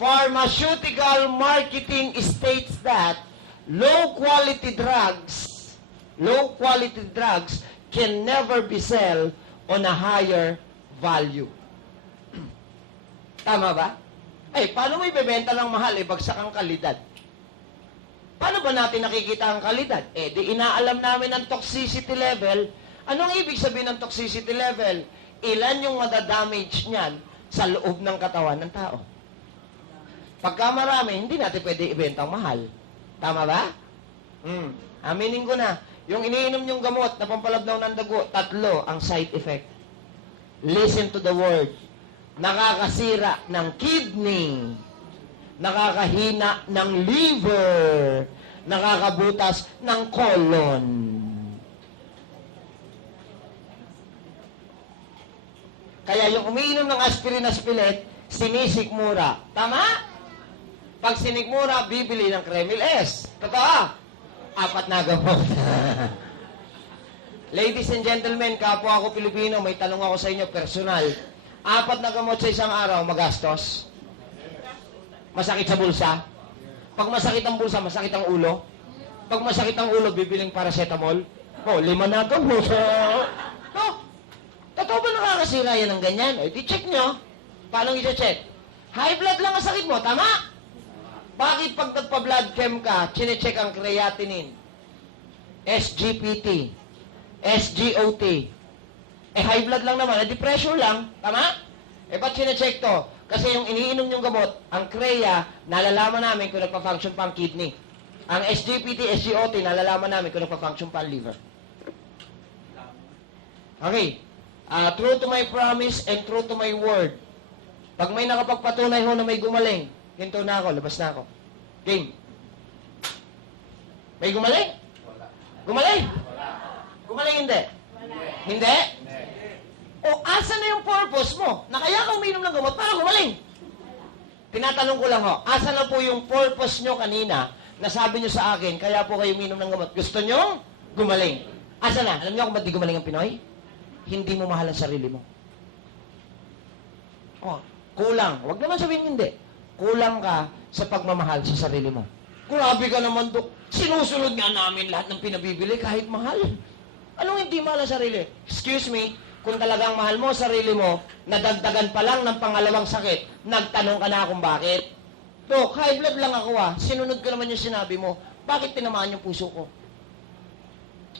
Pharmaceutical marketing states that low-quality drugs can never be sold on a higher value. Tama ba? Ay, paano mo ibebenta ng mahal, bagsak ang kalidad? Paano ba natin nakikita ang kalidad? Di inaalam namin ang toxicity level. Anong ibig sabihin ng toxicity level? Ilan yung madadamage niyan sa loob ng katawan ng tao? Pagka marami, hindi natin pwede ibentang mahal. Tama ba? Aminin ko na. Yung iniinom yung gamot na pampalabnaw ng dugo, 3 ang side effect. Listen to the word. Nakakasira ng kidney. Nakakahina ng liver. Nakakabutas ng colon. Kaya yung umiinom ng aspirin na Aspilet, sinisikmura. Tama? Pag sinikmura, bibili ng Kremil S. Totoo? 4 na gamot. Ladies and gentlemen, kapwa ako Pilipino, may tanong ako sa inyo, personal. 4 na gamot sa isang araw, magastos? Masakit sa bulsa? Pag masakit ang bulsa, masakit ang ulo? Pag masakit ang ulo, bibiling paracetamol? 5 na gamot. No? Totoo ba nakakasira yan ng ganyan? Di check nyo. Paano i-check? High blood lang ang sakit mo, tama? Bakit pag nagpa-blood chem ka, chinecheck ang creatinine, SGPT, SGOT, high blood lang naman, pressure lang, tama? Ba't chinecheck to? Kasi yung iniinom yung gamot, ang CREA, nalalaman namin kung nagpa-function pa ang kidney. Ang SGPT, SGOT, nalalaman namin kung nagpa-function pa ang liver. Okay. True to my promise and true to my word. Pag may nakapagpatunay ho na may gumaling, hinto na ako, labas na ako. Game. May gumaling? Wala. Gumaling? Wala. Gumaling hindi? Wala. Hindi? O asa na yung purpose mo? Na kaya ka uminom ng gamot para gumaling? Tinatanong ko lang ho, asa na po yung purpose nyo kanina na sabi nyo sa akin, kaya po kayo uminom ng gamot? Gusto nyo gumaling? Asa na? Alam nyo kung ba't di gumaling ang Pinoy? Hindi mo mahal ang sarili mo. Kulang. Huwag naman sabihin hindi. Kulang ka sa pagmamahal sa sarili mo. Grabe ka naman, Dok. Sinusunod nga namin lahat ng pinabibili kahit mahal. Anong hindi mahal ang sarili? Excuse me, kung talagang mahal mo sarili mo, nadagdagan pa lang ng pangalawang sakit, nagtanong ka na kung bakit. Dok, high blood lang ako Sinunod ko naman yung sinabi mo. Bakit tinamaan yung puso ko?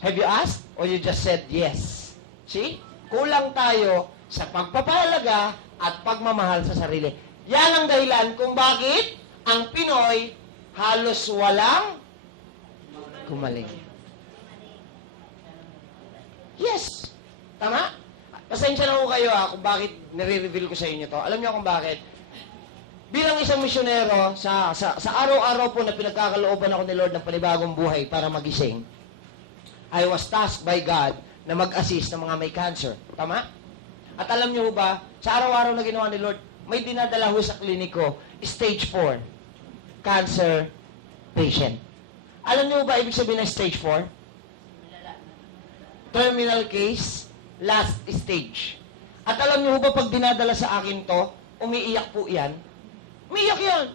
Have you asked? Or you just said yes? See? Kulang tayo sa pagpapahalaga at pagmamahal sa sarili. Yan ang dahilan kung bakit ang Pinoy halos walang gumaling. Yes. Tama? Pasensya na ko kayo kung bakit nire-reveal ko sa inyo to. Alam niyo kung bakit? Bilang isang misyonero, sa araw-araw po na pinagkakalooban ako ni Lord ng panibagong buhay para magising, I was tasked by God na mag-assist ng mga may cancer. Tama? At alam niyo ba, sa araw-araw na ginawa ni Lord, may dinadala ho sa kliniko, stage 4, cancer patient. Alam niyo ba ibig sabihin ng stage 4? Terminal case, last stage. At alam niyo ba pag dinadala sa akin to, umiiyak po yan? Umiiyak yan.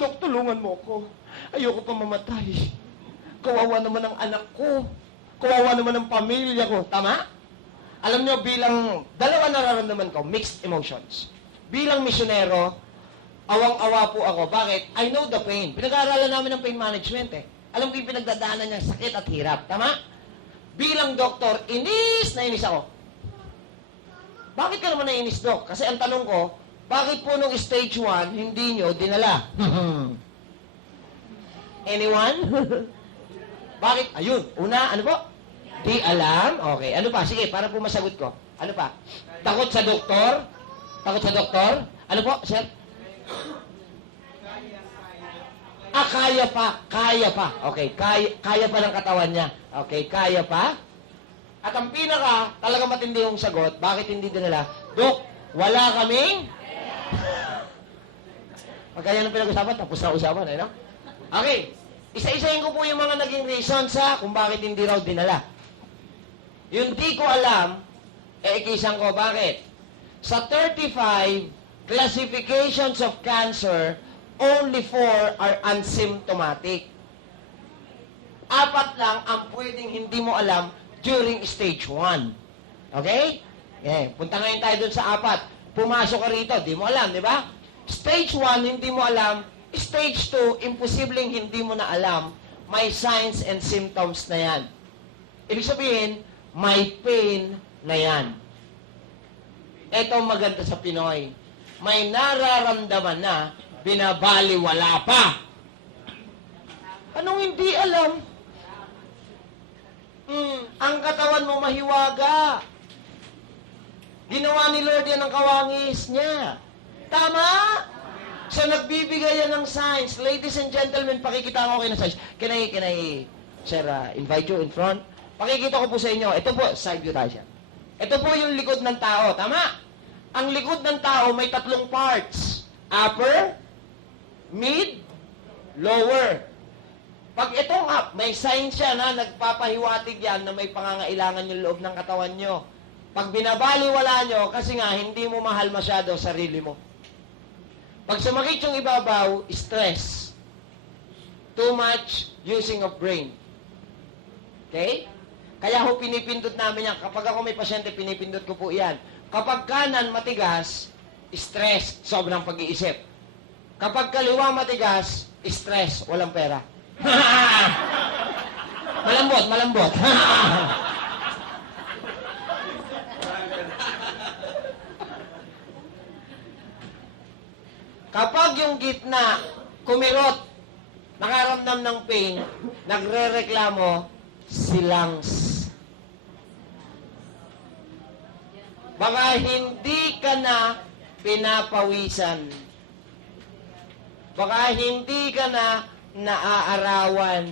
Dok, tulungan mo ko. Ayoko pa mamatay. Kawawa naman ang anak ko. Kawawa naman ang pamilya ko. Tama? Alam nyo, bilang dalawa nararamdaman ko, mixed emotions. Bilang misyonero, awang-awa po ako. Bakit? I know the pain. Pinag-aaralan namin ng pain management eh. Alam ko yung pinagdadaanan niyang sakit at hirap. Tama? Bilang doktor, inis na inis ako. Bakit ka naman nainis, Dok? Kasi ang tanong ko, bakit po nung stage 1, hindi nyo dinala? Anyone? Bakit? Ayun. Una, ano po? Di alam? Okay. Ano pa? Sige, para po masagot ko. Ano pa? Takot sa doktor? Takot sa doktor? Ano po, sir? Kaya pa. Kaya pa. Okay. Kaya pa ng katawan niya. Okay. Kaya pa. At ang pinaka, talaga matindi yung sagot, bakit hindi dinala? Dok, wala kaming? Magkaya ng pinag-usapan, tapos na usapan, eh, no? Okay. Isa-isahin ko po yung mga naging reasons sa kung bakit hindi raw dinala. Yung di ko alam, ikisan ko, bakit? Sa 35 classifications of cancer, only 4 are asymptomatic. 4 lang ang pwedeng hindi mo alam during stage 1. Okay? Punta ngayon tayo dun sa 4. Pumasok ka rito, di mo alam, di ba? Stage 1, hindi mo alam. Stage 2, imposibleng hindi mo na alam. May signs and symptoms na yan. Ibig sabihin, may pain na yan. Ito maganda sa Pinoy. May nararamdaman na, binabaliwala pa. Anong hindi alam? Ang katawan mo mahiwaga. Ginawa ni Lord yan ang kawangis niya. Tama? So, nagbibigay yan ng signs. Ladies and gentlemen, pakikita ko kayo ng signs. Can I, sir, invite you in front? Pakikita ko po sa inyo. Ito po, side view tayo siya. Ito po yung likod ng tao. Tama? Ang likod ng tao may 3 parts. Upper, mid, lower. Pag itong up, may sign siya na nagpapahiwatig yan na may pangangailangan yung loob ng katawan nyo. Pag binabaliwala nyo, kasi nga, hindi mo mahal masyado sarili mo. Pag sumakit yung ibabaw, stress. Too much using of brain. Okay? Kaya ho pinipindot namin yan. Kapag ako may pasyente, pinipindot ko po yan. Kapag kanan matigas, stress, sobrang pag-iisip. Kapag kaliwa matigas, stress, walang pera. Malambot, malambot. Kapag yung gitna, kumirot, nakaramdam ng pain, nagre-reklamo, silangs. Baka hindi ka na pinapawisan. Baka hindi ka na naaarawan.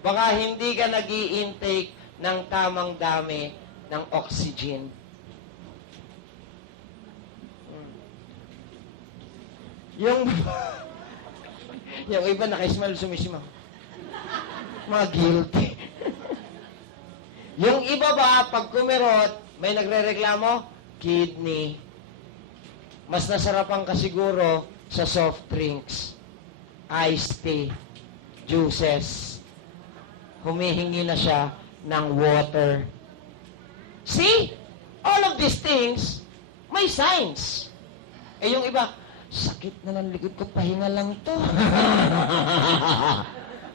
Baka hindi ka nag-i-intake ng tamang dami ng oxygen. Yung iba naka-smile, sumisima. Mga guilty. Yung iba ba, pag kumirot, may nagre-reklamo, kidney. Mas nasarapan ka siguro sa soft drinks, iced tea, juices. Humihingi na siya ng water. See? All of these things, may signs. Eh yung iba, sakit na ng likod ko, pahinga lang to.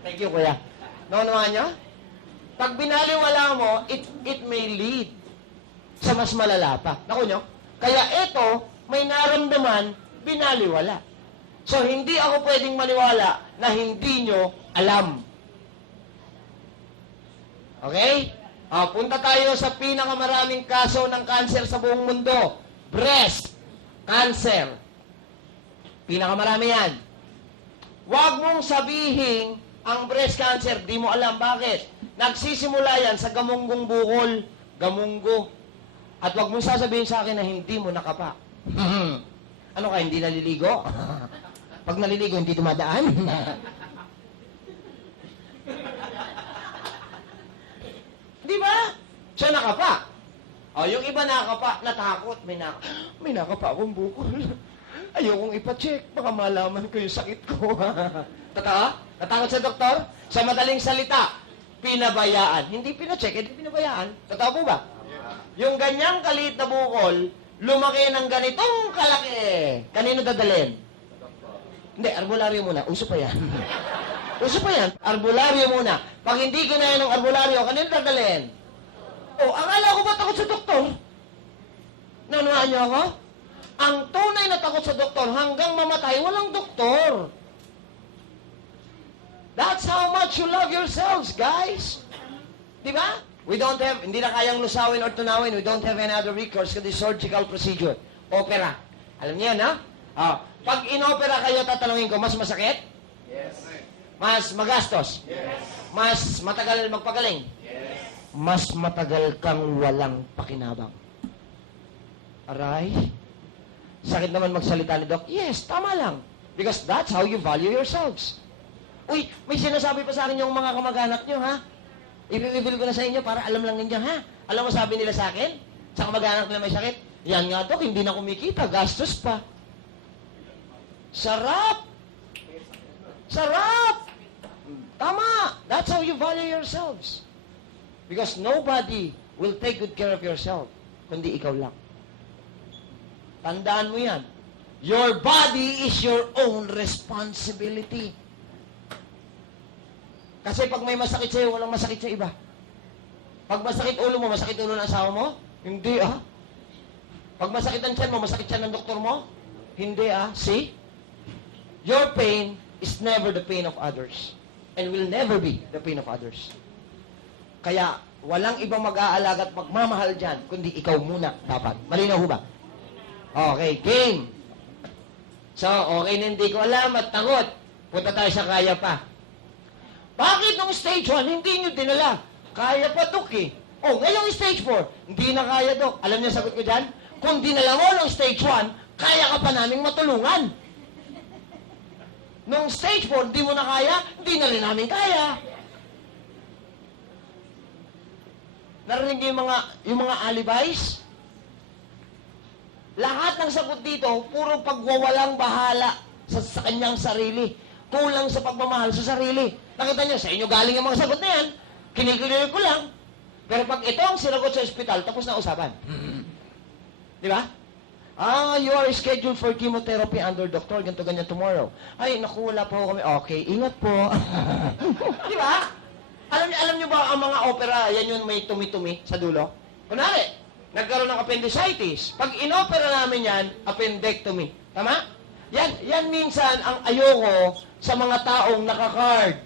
Thank you, kuya. Naunawaan nyo? Pag binaliwala mo, it may lead sa mas malala pa. Naku nyo? Kaya ito, may naramdaman, binaliwala. So, hindi ako pwedeng maniwala na hindi nyo alam. Okay? Punta tayo sa pinakamaraming kaso ng cancer sa buong mundo. Breast cancer. Pinakamarami yan. Huwag mong sabihin ang breast cancer, di mo alam bakit. Nagsisimula yan sa gamunggong bukol, gamunggo. At huwag mong sasabihin sa akin na hindi mo nakapa. Ano ka, hindi naliligo? Pag naliligo, hindi dumadaan? Di ba? Siya nakapa. Yung iba nakapa, natakot. May nakapa akong bukol. Ayokong ipacheck. Baka malaman ko yung sakit ko. Totoo? Natakot sa doktor? Sa madaling salita, pinabayaan. Hindi pinacheck, hindi pinabayaan. Totoo po ba? Yung ganyang kaliit na bukol, lumaki ng ganitong kalaki. Kanino dadalhin? Hindi, albularyo muna. Uso pa yan. Uso pa yan. Albularyo muna. Pag hindi kinaya ng albularyo, kanino dadalhin? Oh, akala ko ba takot sa doktor? Nanuhaan niyo ako? Ang tunay na takot sa doktor, hanggang mamatay, walang doktor. That's how much you love yourselves, guys. Di ba? We don't have, hindi na kayang lusawin or tunawin. We don't have any other recourse kundi surgical procedure. Opera. Alam niyo yan, ha? Pag inopera kayo, tatanungin ko, mas masakit? Yes. Mas magastos? Yes. Mas matagal magpagaling? Yes. Mas matagal kang walang pakinabang. Aray? Sakit naman magsalita ni Doc? Yes, tama lang. Because that's how you value yourselves. Uy, may sinasabi pa sa akin yung mga kamag-anak nyo, ha? I-reveal ko na sa inyo para alam lang ninyo, ha? Alam mo sabi nila sa akin? Sa kamag-anak nila may sakit? Yan nga, Doc, hindi na kumikita. Gastos pa. Sarap! Sarap! Tama! That's how you value yourselves. Because nobody will take good care of yourself, kundi ikaw lang. Tandaan mo yan. Your body is your own responsibility. Kasi pag may masakit sa'yo, walang masakit sa iba. Pag masakit ulo mo, masakit ulo ng asawa mo? Hindi, ah. Pag masakit ang tiyan mo, masakit tiyan ng doktor mo? Hindi, ah. See? Your pain is never the pain of others. And will never be the pain of others. Kaya, walang ibang mag-aalaga at magmamahal dyan, kundi ikaw muna dapat. Malinaw ho ba? Okay, game. So, okay na hindi ko alam at takot. Punta tayo sa kaya pa. Bakit nung stage 1, hindi nyo dinala? Kaya pa, Dok, eh. Oh, ngayong stage 4, hindi na kaya, Dok. Alam niyo sagot ko dyan? Kung dinala mo nung stage 1, kaya ka pa naming matulungan. Nung stage 4, hindi mo na kaya, hindi na rin namin kaya. Narinig niyo yung mga alibis? Lahat ng sagot dito, puro pagwawalang bahala sa kanyang sarili. Kulang sa pagmamahal sa sarili. Nakita niyo, sa inyo galing yung mga sagot na yan. Kinikilig ko lang. Pero pag ito ang sinagot sa ospital, tapos na usapan. Di ba? You are scheduled for chemotherapy under doctor, ganito ganyan tomorrow. Ay, naku, wala po kami. Okay, ingat po. Di ba? Alam niyo ba ang mga opera, yan yung may tumi-tumi sa dulo? Kunwari, nagkaroon ng appendicitis. Pag inopera namin yan, appendectomy. Tama? Yan minsan ang ayoko sa mga taong naka-card.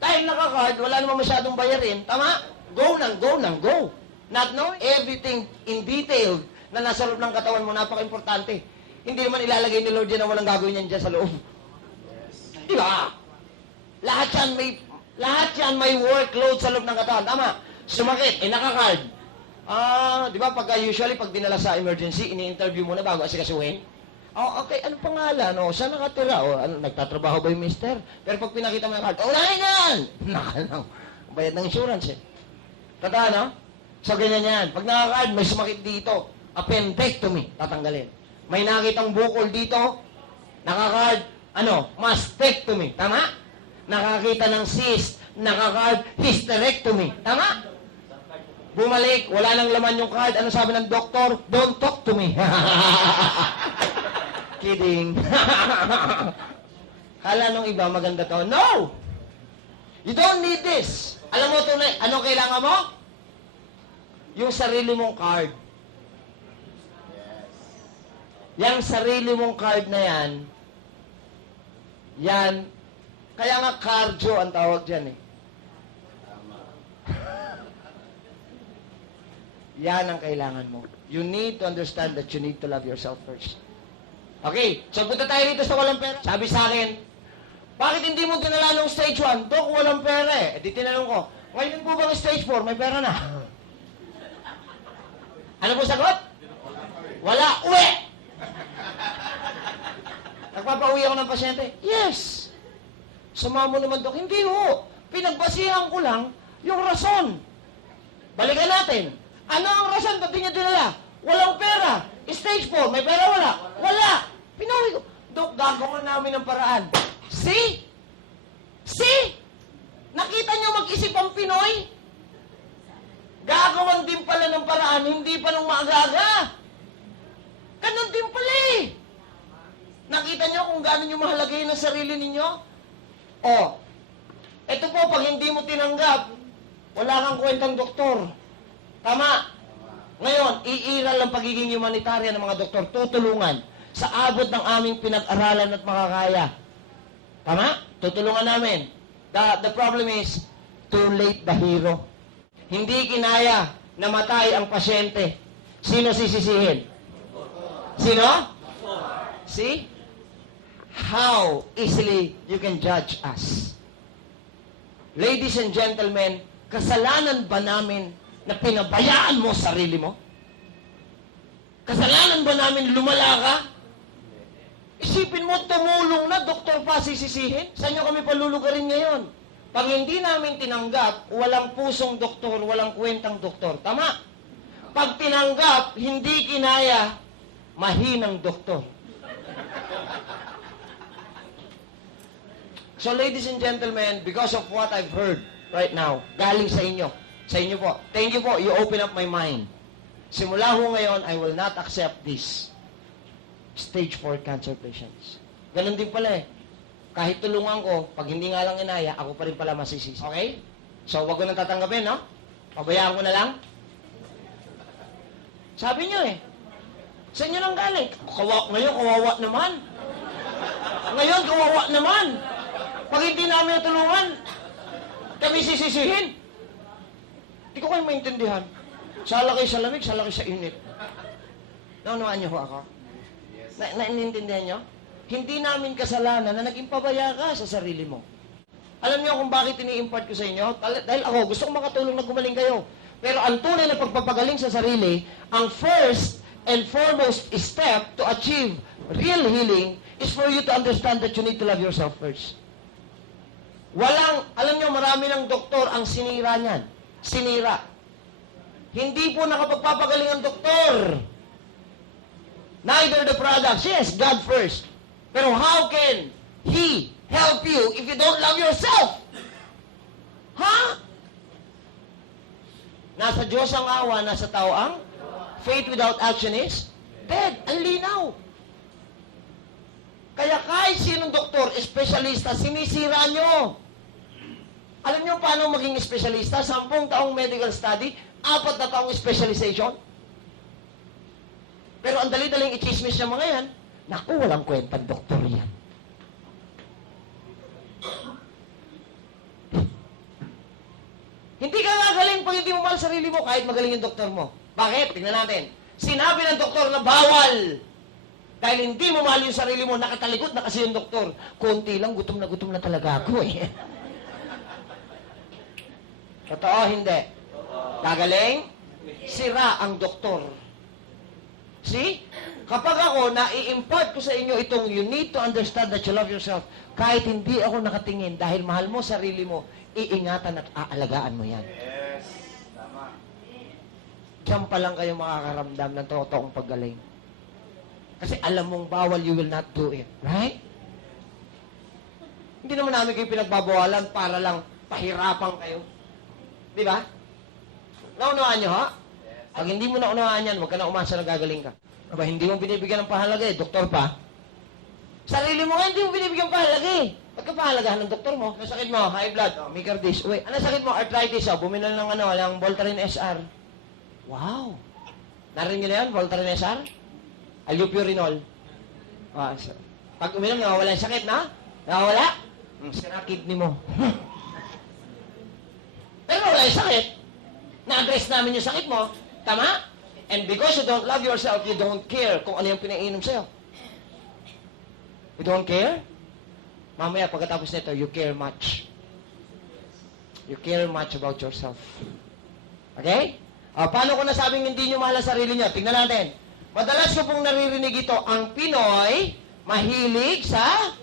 Dahil naka-card, wala naman masyadong bayarin. Tama? Go nang go. Not knowing everything in detail na nasa loob ng katawan mo, napaka-importante. Hindi naman ilalagay ni Lord yan na walang gagawin yan dyan sa loob. Di ba? Lahat yan may workload sa loob ng katawan. Tama? Sumakit, naka-card. Di ba, usually, pag dinala sa emergency, ini-interview mo na bago asikasuhin. Okay, ano pangalan? Saan nakatira? Nagtatrabaho ba yung mister? Pero pag pinakita mo yung card, unahin yan! Nakalang, bayad ng insurance, eh. Tandaan, no? So, ganyan yan. Pag naka-card, may sumakit dito. Appendectomy, tatanggalin. May nakitang bukol dito, naka-card, mastectomy. Tama? Nakakita ng cyst, naka-card, hysterectomy. Tama? Bumalik, wala nang laman yung card. Ano sabi ng doktor? Don't talk to me. Kidding. Kala nung iba maganda to. No! You don't need this. Alam mo tunay, ano kailangan mo? Yung sarili mong card. Yang sarili mong card na yan, kaya nga cardio ang tawag dyan, eh. Yan ang kailangan mo. You need to understand that you need to love yourself first. Okay, so punta tayo rito sa walang pera. Sabi sa akin, bakit hindi mo dinala nung stage 1? Dok, walang pera eh. Di tinanong ko, ngayon po bang stage 4? May pera na. Ano po sagot? Wala. Uwi! Nagpapauwi ako ng pasyente. Yes! Sama mo naman, Dok. Hindi ho. Pinagbasihan ko lang yung rason. Balikan natin. Ano ang rason? Ba't di niya dinala? Walang pera. Stage 4. May pera wala? Wala. Pinawi ko. Dok, gagawin namin ng paraan. See? See? Nakita niyo mag-isip ang Pinoy? Gagawan din pala ng paraan, hindi pa nung maaga-aga. Ganon din pala eh. Nakita niyo kung gaano niyo mahalagayin ang sarili ninyo? O, eto po, pag hindi mo tinanggap, wala kang kwentang doktor. Tama. Ngayon, iiral ang pagiging humanitarian ng mga doktor, tutulungan sa abot ng aming pinag-aralan at makakaya. Tama? Tutulungan namin. The problem is, too late the hero. Hindi kinaya na matay ang pasyente. Sino sisisihin? Sino? See? How easily you can judge us. Ladies and gentlemen, kasalanan ba namin na pinabayaan mo sarili mo? Kasalanan ba namin lumala ka? Isipin mo, tumulong na, doktor pa sisisihin? Saan nyo kami palulugarin ngayon? Pag hindi namin tinanggap, walang pusong doktor, walang kwentang doktor. Tama? Pag tinanggap, hindi kinaya, mahinang doktor. So ladies and gentlemen, because of what I've heard right now, galing sa inyo po, thank you po, you open up my mind. Simula ho ngayon, I will not accept this. Stage 4 cancer patients. Ganun din pala eh. Kahit tulungan ko, pag hindi nga lang inaya, ako pa rin pala masisisi. Okay? So, wag ko nang tatanggapin, no? Pabayaan ko na lang. Sabi niyo eh. Sa inyo lang galing. Ngayon, kawawa naman. Ngayon, kawawa naman. Pag hindi namin natulungan, kami sisisihin. Hindi ko kayo maintindihan. Sala kayo sa lamig, sala kayo sa init. Naunawaan niyo ho ako? Naiintindihan niyo? Hindi namin kasalanan na naging pabaya ka sa sarili mo. Alam niyo kung bakit ini-impart ko sa inyo? Dahil ako, gusto kong makatulong na gumaling kayo. Pero ang tunay na pagpapagaling sa sarili, ang first and foremost step to achieve real healing is for you to understand that you need to love yourself first. Alam niyo, marami ng doktor ang sinira niyan. Sinira. Hindi po nakapagpapagaling ang doktor. Neither the products. Yes, God first. Pero how can He help you if you don't love yourself? Ha? Nasa Diyos ang awa, nasa tao ang faith without action is dead. Ang linaw. Kaya kahit sinong doktor, espesyalista, sinisira nyo. Alam nyo paano maging espesyalista? 10 taong medical study, 4 na taong specialization. Pero ang dali-daling i-chismis ng mga yan, naku, walang kwentang doktor yan. Hindi ka gagaling pag hindi mo mahal sarili mo kahit magaling yung doktor mo. Bakit? Tingnan natin. Sinabi ng doktor na bawal. Dahil hindi mo mahal yung sarili mo, nakatalikod na kasi yung doktor. Konti lang, gutom na talaga ako eh. Totoo, hindi. Gagaling, sira ang doktor. See? Kapag ako, nai-impart ko sa inyo itong you need to understand that you love yourself, kahit hindi ako nakatingin, dahil mahal mo sarili mo, iingatan at aalagaan mo yan. Yes. Tama. Diyan pa lang kayo makakaramdam ng totoong paggaling. Kasi alam mong bawal, you will not do it. Right? Hindi naman namin kayo pinagbabawalan para lang pahirapan kayo. Di ba? Naunawaan nyo, ha? Pag hindi mo naunawaan yan, huwag ka na umasa na gagaling ka. Aba, hindi mo binibigyan ng pahalaga eh, doktor pa. Sarili mo nga, hindi mo binibigyan ng pahalaga eh. Pagkapahalagahan ng doktor mo, nasakit mo, high blood, microbitis. Uy, ano sakit mo? Arthritis, buminal ng ng Voltaren SR. Wow! Narinig nyo na yan, Voltaren SR? Allopurinol. Pag uminom, nawawala yung sakit, na? Nawawala? Sira kidney mo. Pero wala yung sakit. Na-address namin yung sakit mo. Tama? And because you don't love yourself, you don't care kung ano yung pinainom sa'yo. You don't care? Mamaya, pagkatapos nito, you care much. You care much about yourself. Okay? Paano ko nasabing hindi nyo mahal ang sarili nyo? Tingnan natin. Madalas ko pong naririnig ito, ang Pinoy, mahilig sa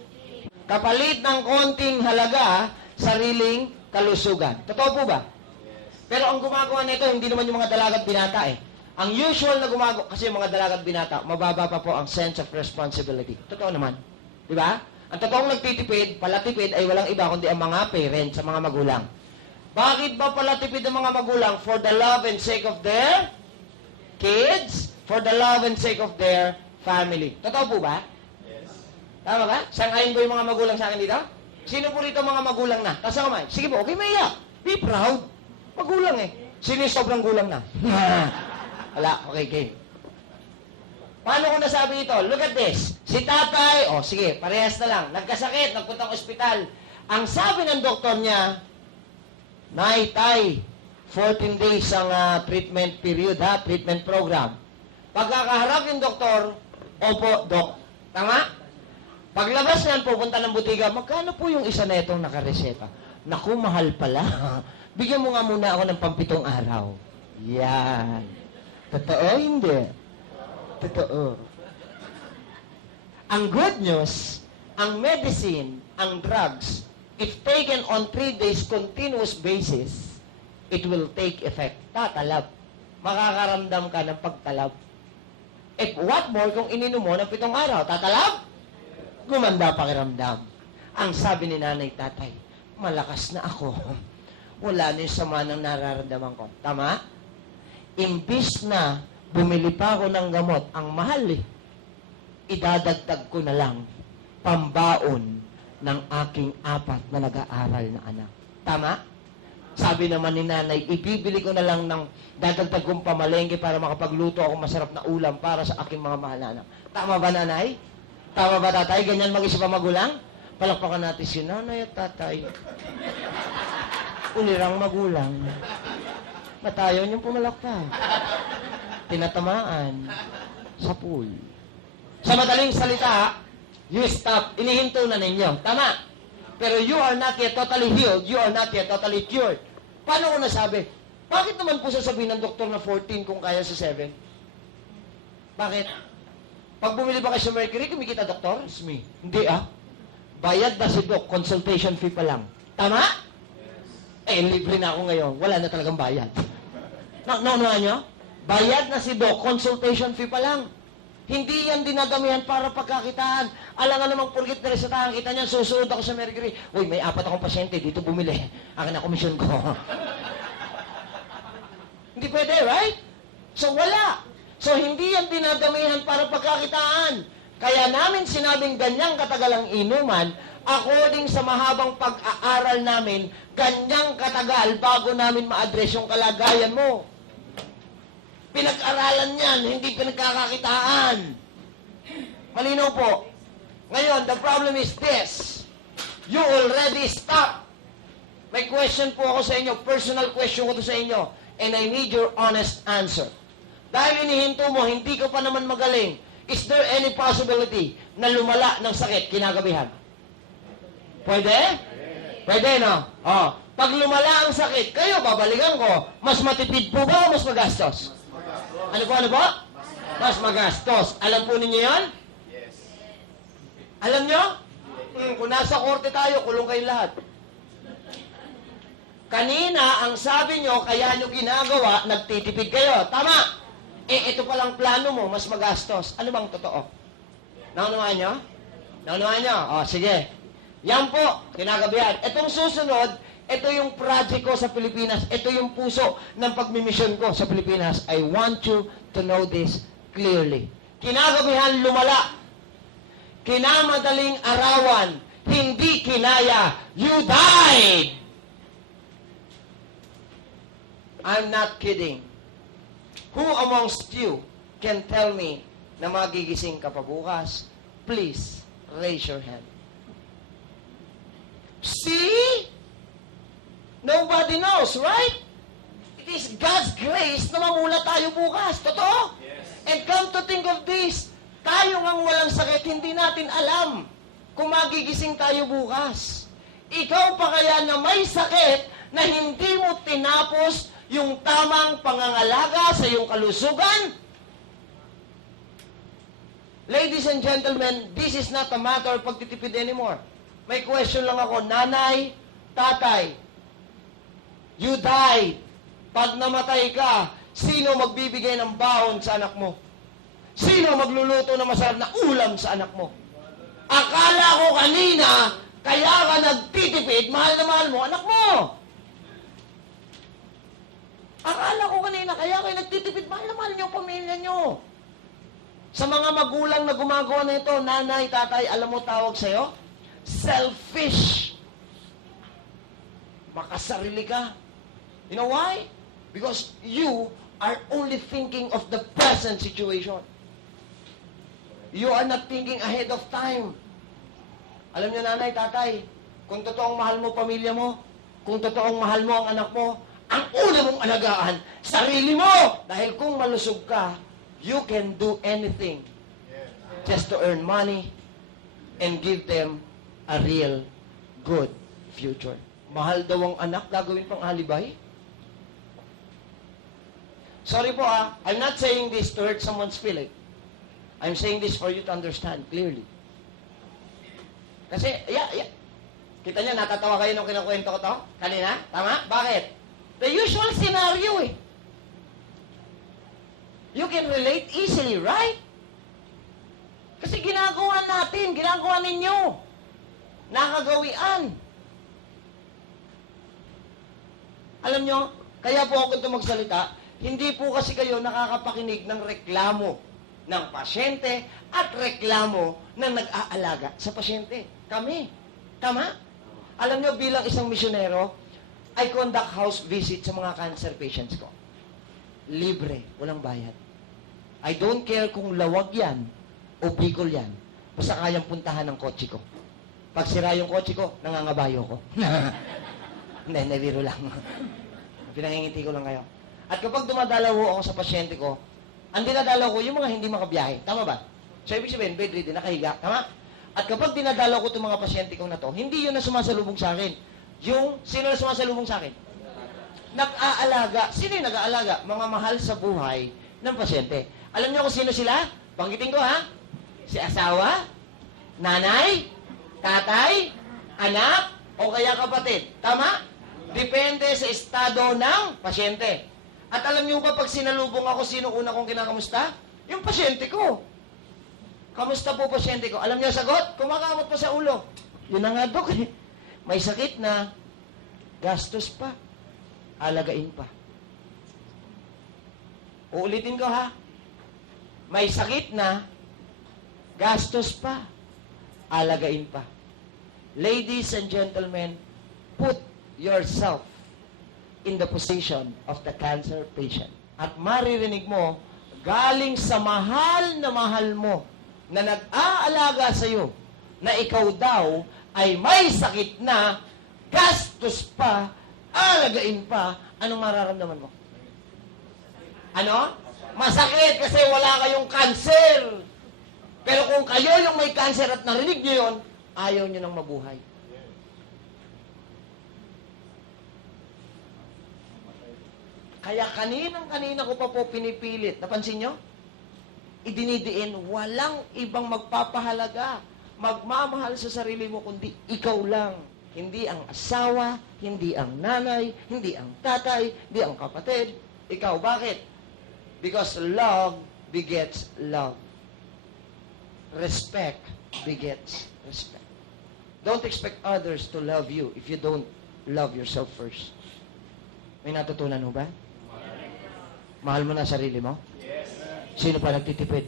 kapalit ng konting halaga, sariling kalusugan. Totoo po ba? Pero ang gumagawa nito, hindi naman yung mga dalagat binata eh. Ang usual na gumagawa, kasi yung mga dalagat binata, mababa pa po ang sense of responsibility. Totoo naman. Di ba? Ang totoong nagtitipid, palatipid ay walang iba kundi ang mga parents, sa mga magulang. Bakit ba pala tipid ang mga magulang? For the love and sake of their kids, for the love and sake of their family. Totoo po ba? Yes. Tama ba? Sang-ayon ba yung mga magulang sa akin dito? Sino po rito mga magulang na? Taas ang kamay. Sige po, okay, maiyak. Be proud. Magulang eh. Sino yung sobrang gulang na? Wala, okay. Paano ko nasabi ito? Look at this. Si tatay, sige, parehas na lang. Nagkasakit, nagpunta ng ospital. Ang sabi ng doktor niya, Nay, tay, 14 days ang treatment period, treatment program. Pagkakaharap yung doktor, opo, dok. Tama? Paglabas niyan, pupunta ng butiga, magkano po yung isa na itong nakareseta? Naku, mahal pala. Bigyan mo nga muna ako ng pampitong araw. Yan. Totoo, hindi? Totoo. Ang good news, ang medicine, ang drugs, if taken on 3 days continuous basis, it will take effect. Tatalab. Makakaramdam ka ng pagtalab. If what more kung ininom mo ng 7 araw, tatalab? Gumanda pakiramdam. Ang sabi ni nanay tatay, malakas na ako. Wala na yung sama ng nararamdaman ko. Tama? Imbis na bumili pa ako ng gamot, ang mahal idadagdag ko na lang pambaon ng aking 4 na nag-aaral na anak. Tama? Sabi naman ni nanay, ibibili ko na lang ng dadagdag kong pamalengke para makapagluto ako masarap na ulam para sa aking mga mahal na anak. Tama ba, nanay? Tama ba, tatay? Ganyan mag-isip ang magulang? Palakpakan natin si nanay at tatay. Ulirang magulang. Matayo niyong pumalakpak. Tinatamaan sa pool. Sa madaling salita, you stop. Inihinto na ninyo. Tama. Pero you are not yet totally healed. You are not yet totally cured. Paano ko nasabi? Bakit naman po sasabihin ng doktor na 14 kung kaya sa 7? Bakit? Pag bumili ba kayo sa Mercury, kumikita doktor? It's me. Hindi Bayad na si doc. Consultation fee pa lang. Tama? Libre na ako ngayon. Wala na talagang bayad. Naunahan nyo? Bayad na si doc. Consultation fee pa lang. Hindi yan dinadamihan para pagkakitaan. Alam nga namang purgit na resetahan. Kita niyan, susunod ako sa Mercury. Uy, may 4 akong pasyente. Dito bumili. Akin na komisyon ko. Hindi pwede, right? So, wala. So, hindi yan dinadamihan para pagkakitaan. Kaya namin sinabing ganyang katagal ang inuman, according sa mahabang pag-aaral namin, ganyang katagal bago namin ma-address yung kalagayan mo. Pinag-aralan yan, hindi pinagkakakitaan. Malinaw po. Ngayon, the problem is this. You already stopped. May question po ako sa inyo, personal question ko to sa inyo, and I need your honest answer. Dahil inihinto mo, hindi ka pa naman magaling, is there any possibility na lumala ng sakit kinagabihan? Pwede? Pwede, no? Pag lumala ang sakit, kayo, babalikan ko, mas matipid po ba o mas magastos? Ano po? Mas magastos. Alam po ninyo yan? Yes. Alam nyo? Kung nasa korte tayo, kulong kayo lahat. Kanina, ang sabi nyo, kaya nyo ginagawa, nagtitipid kayo. Tama! Ito palang plano mo, mas magastos. Ano bang totoo? Naunawan nyo? Naunawan nyo? Sige. Yan po, kinagabihan. Itong susunod, ito yung project ko sa Pilipinas. Ito yung puso ng pagmimisyon ko sa Pilipinas. I want you to know this clearly. Kinagabihan lumala. Kinamadaling arawan. Hindi kinaya. You died. I'm not kidding. Who amongst you can tell me na magigising ka pa bukas? Please, raise your hand. See? Nobody knows, right? It is God's grace na mamula tayo bukas. Totoo? Yes. And come to think of this, tayo ngang walang sakit, hindi natin alam kung magigising tayo bukas. Ikaw pa kaya na may sakit na hindi mo tinapos yung tamang pangangalaga sa iyong kalusugan? Ladies and gentlemen, this is not a matter of pagtitipid anymore. May question lang ako, nanay, tatay, you died. Pag namatay ka, sino magbibigay ng baon sa anak mo? Sino magluluto ng masarap na ulam sa anak mo? Akala ko kanina, kaya ka nagtitipid, mahal na mahal mo, anak mo. Akala ko kanina, kaya kayo nagtitipid, mahal na mahal niyo ang pamilya niyo. Sa mga magulang na gumagawa na ito, nanay, tatay, alam mo tawag sa'yo? Selfish. Makasarili ka. You know why? Because you are only thinking of the present situation. You are not thinking ahead of time. Alam niyo, nanay, tatay, kung totoong mahal mo pamilya mo, kung totoong mahal mo ang anak mo, ang una mong alagaan, sarili mo! Dahil kung malusog ka, you can do anything just to earn money and give them a real good future. Mahal daw ang anak, gagawin pang alibay? Sorry po I'm not saying this to hurt someone's feeling. I'm saying this for you to understand clearly. Kasi, kita niya, natatawa kayo nung kinukwento ko to? Kanina? Tama? Bakit? The usual scenario You can relate easily, right? Kasi ginagawa natin, ginagawa ninyo. Nakagawian. Alam nyo, kaya po ako ito magsalita, hindi po kasi kayo nakakapakinig ng reklamo ng pasyente at reklamo ng nag-aalaga sa pasyente. Kami. Tama? Alam nyo, bilang isang misyonero, I conduct house visit sa mga cancer patients ko. Libre, walang bayad. I don't care kung lawag yan o bicol yan. Basta kayang puntahan ng kotse ko. Pag sira yung kotse ko, nangangabayo ko. Hindi, nabiro lang. Pinangingiti ko lang kayo. At kapag dumadalaw ako sa pasyente ko, ang dinadalaw ko, yung mga hindi makabiyahe. Tama ba? So, ibig sabihin, bedridden, nakahiga. Tama? At kapag dinadalaw ko itong mga pasyente ko na to, hindi yun na sumasalubong sa akin. Yung, sino na sumasalubong sa akin? Nag-aalaga. Sino yung nag-aalaga? Mga mahal sa buhay ng pasyente. Alam niyo kung sino sila? Banggitin ko, Si asawa, nanay, tatay, anak, o kaya kapatid. Tama? Depende sa estado ng pasyente. At alam niyo ba, pag sinalubong ako, sino una kong kinakamusta? Yung pasyente ko. Kamusta po pasyente ko? Alam niyo sagot? Kumakamot pa sa ulo. Yun na nga, Dok. May sakit na, gastos pa, alagain pa. Uulitin ko May sakit na, gastos pa, alagain pa. Ladies and gentlemen, put yourself in the position of the cancer patient. At maririnig mo, galing sa mahal mo, na nag-aalaga sa iyo, na ikaw daw ay may sakit na, gastos pa, alagain pa, anong mararamdaman mo? Ano? Masakit kasi wala kayong cancer. Pero kung kayo yung may cancer at narinig nyo yun, ayaw nyo nang mabuhay. Kaya kanina ko pa po pinipilit. Napansin nyo? Idinidiin, walang ibang magpapahalaga, magmamahal sa sarili mo, kundi ikaw lang. Hindi ang asawa, hindi ang nanay, hindi ang tatay, hindi ang kapatid. Ikaw, bakit? Because love begets love. Respect begets respect. Don't expect others to love you if you don't love yourself first. May natutunan mo ba? Mahal mo na sarili mo? Yes. Sino pa nagtitipid?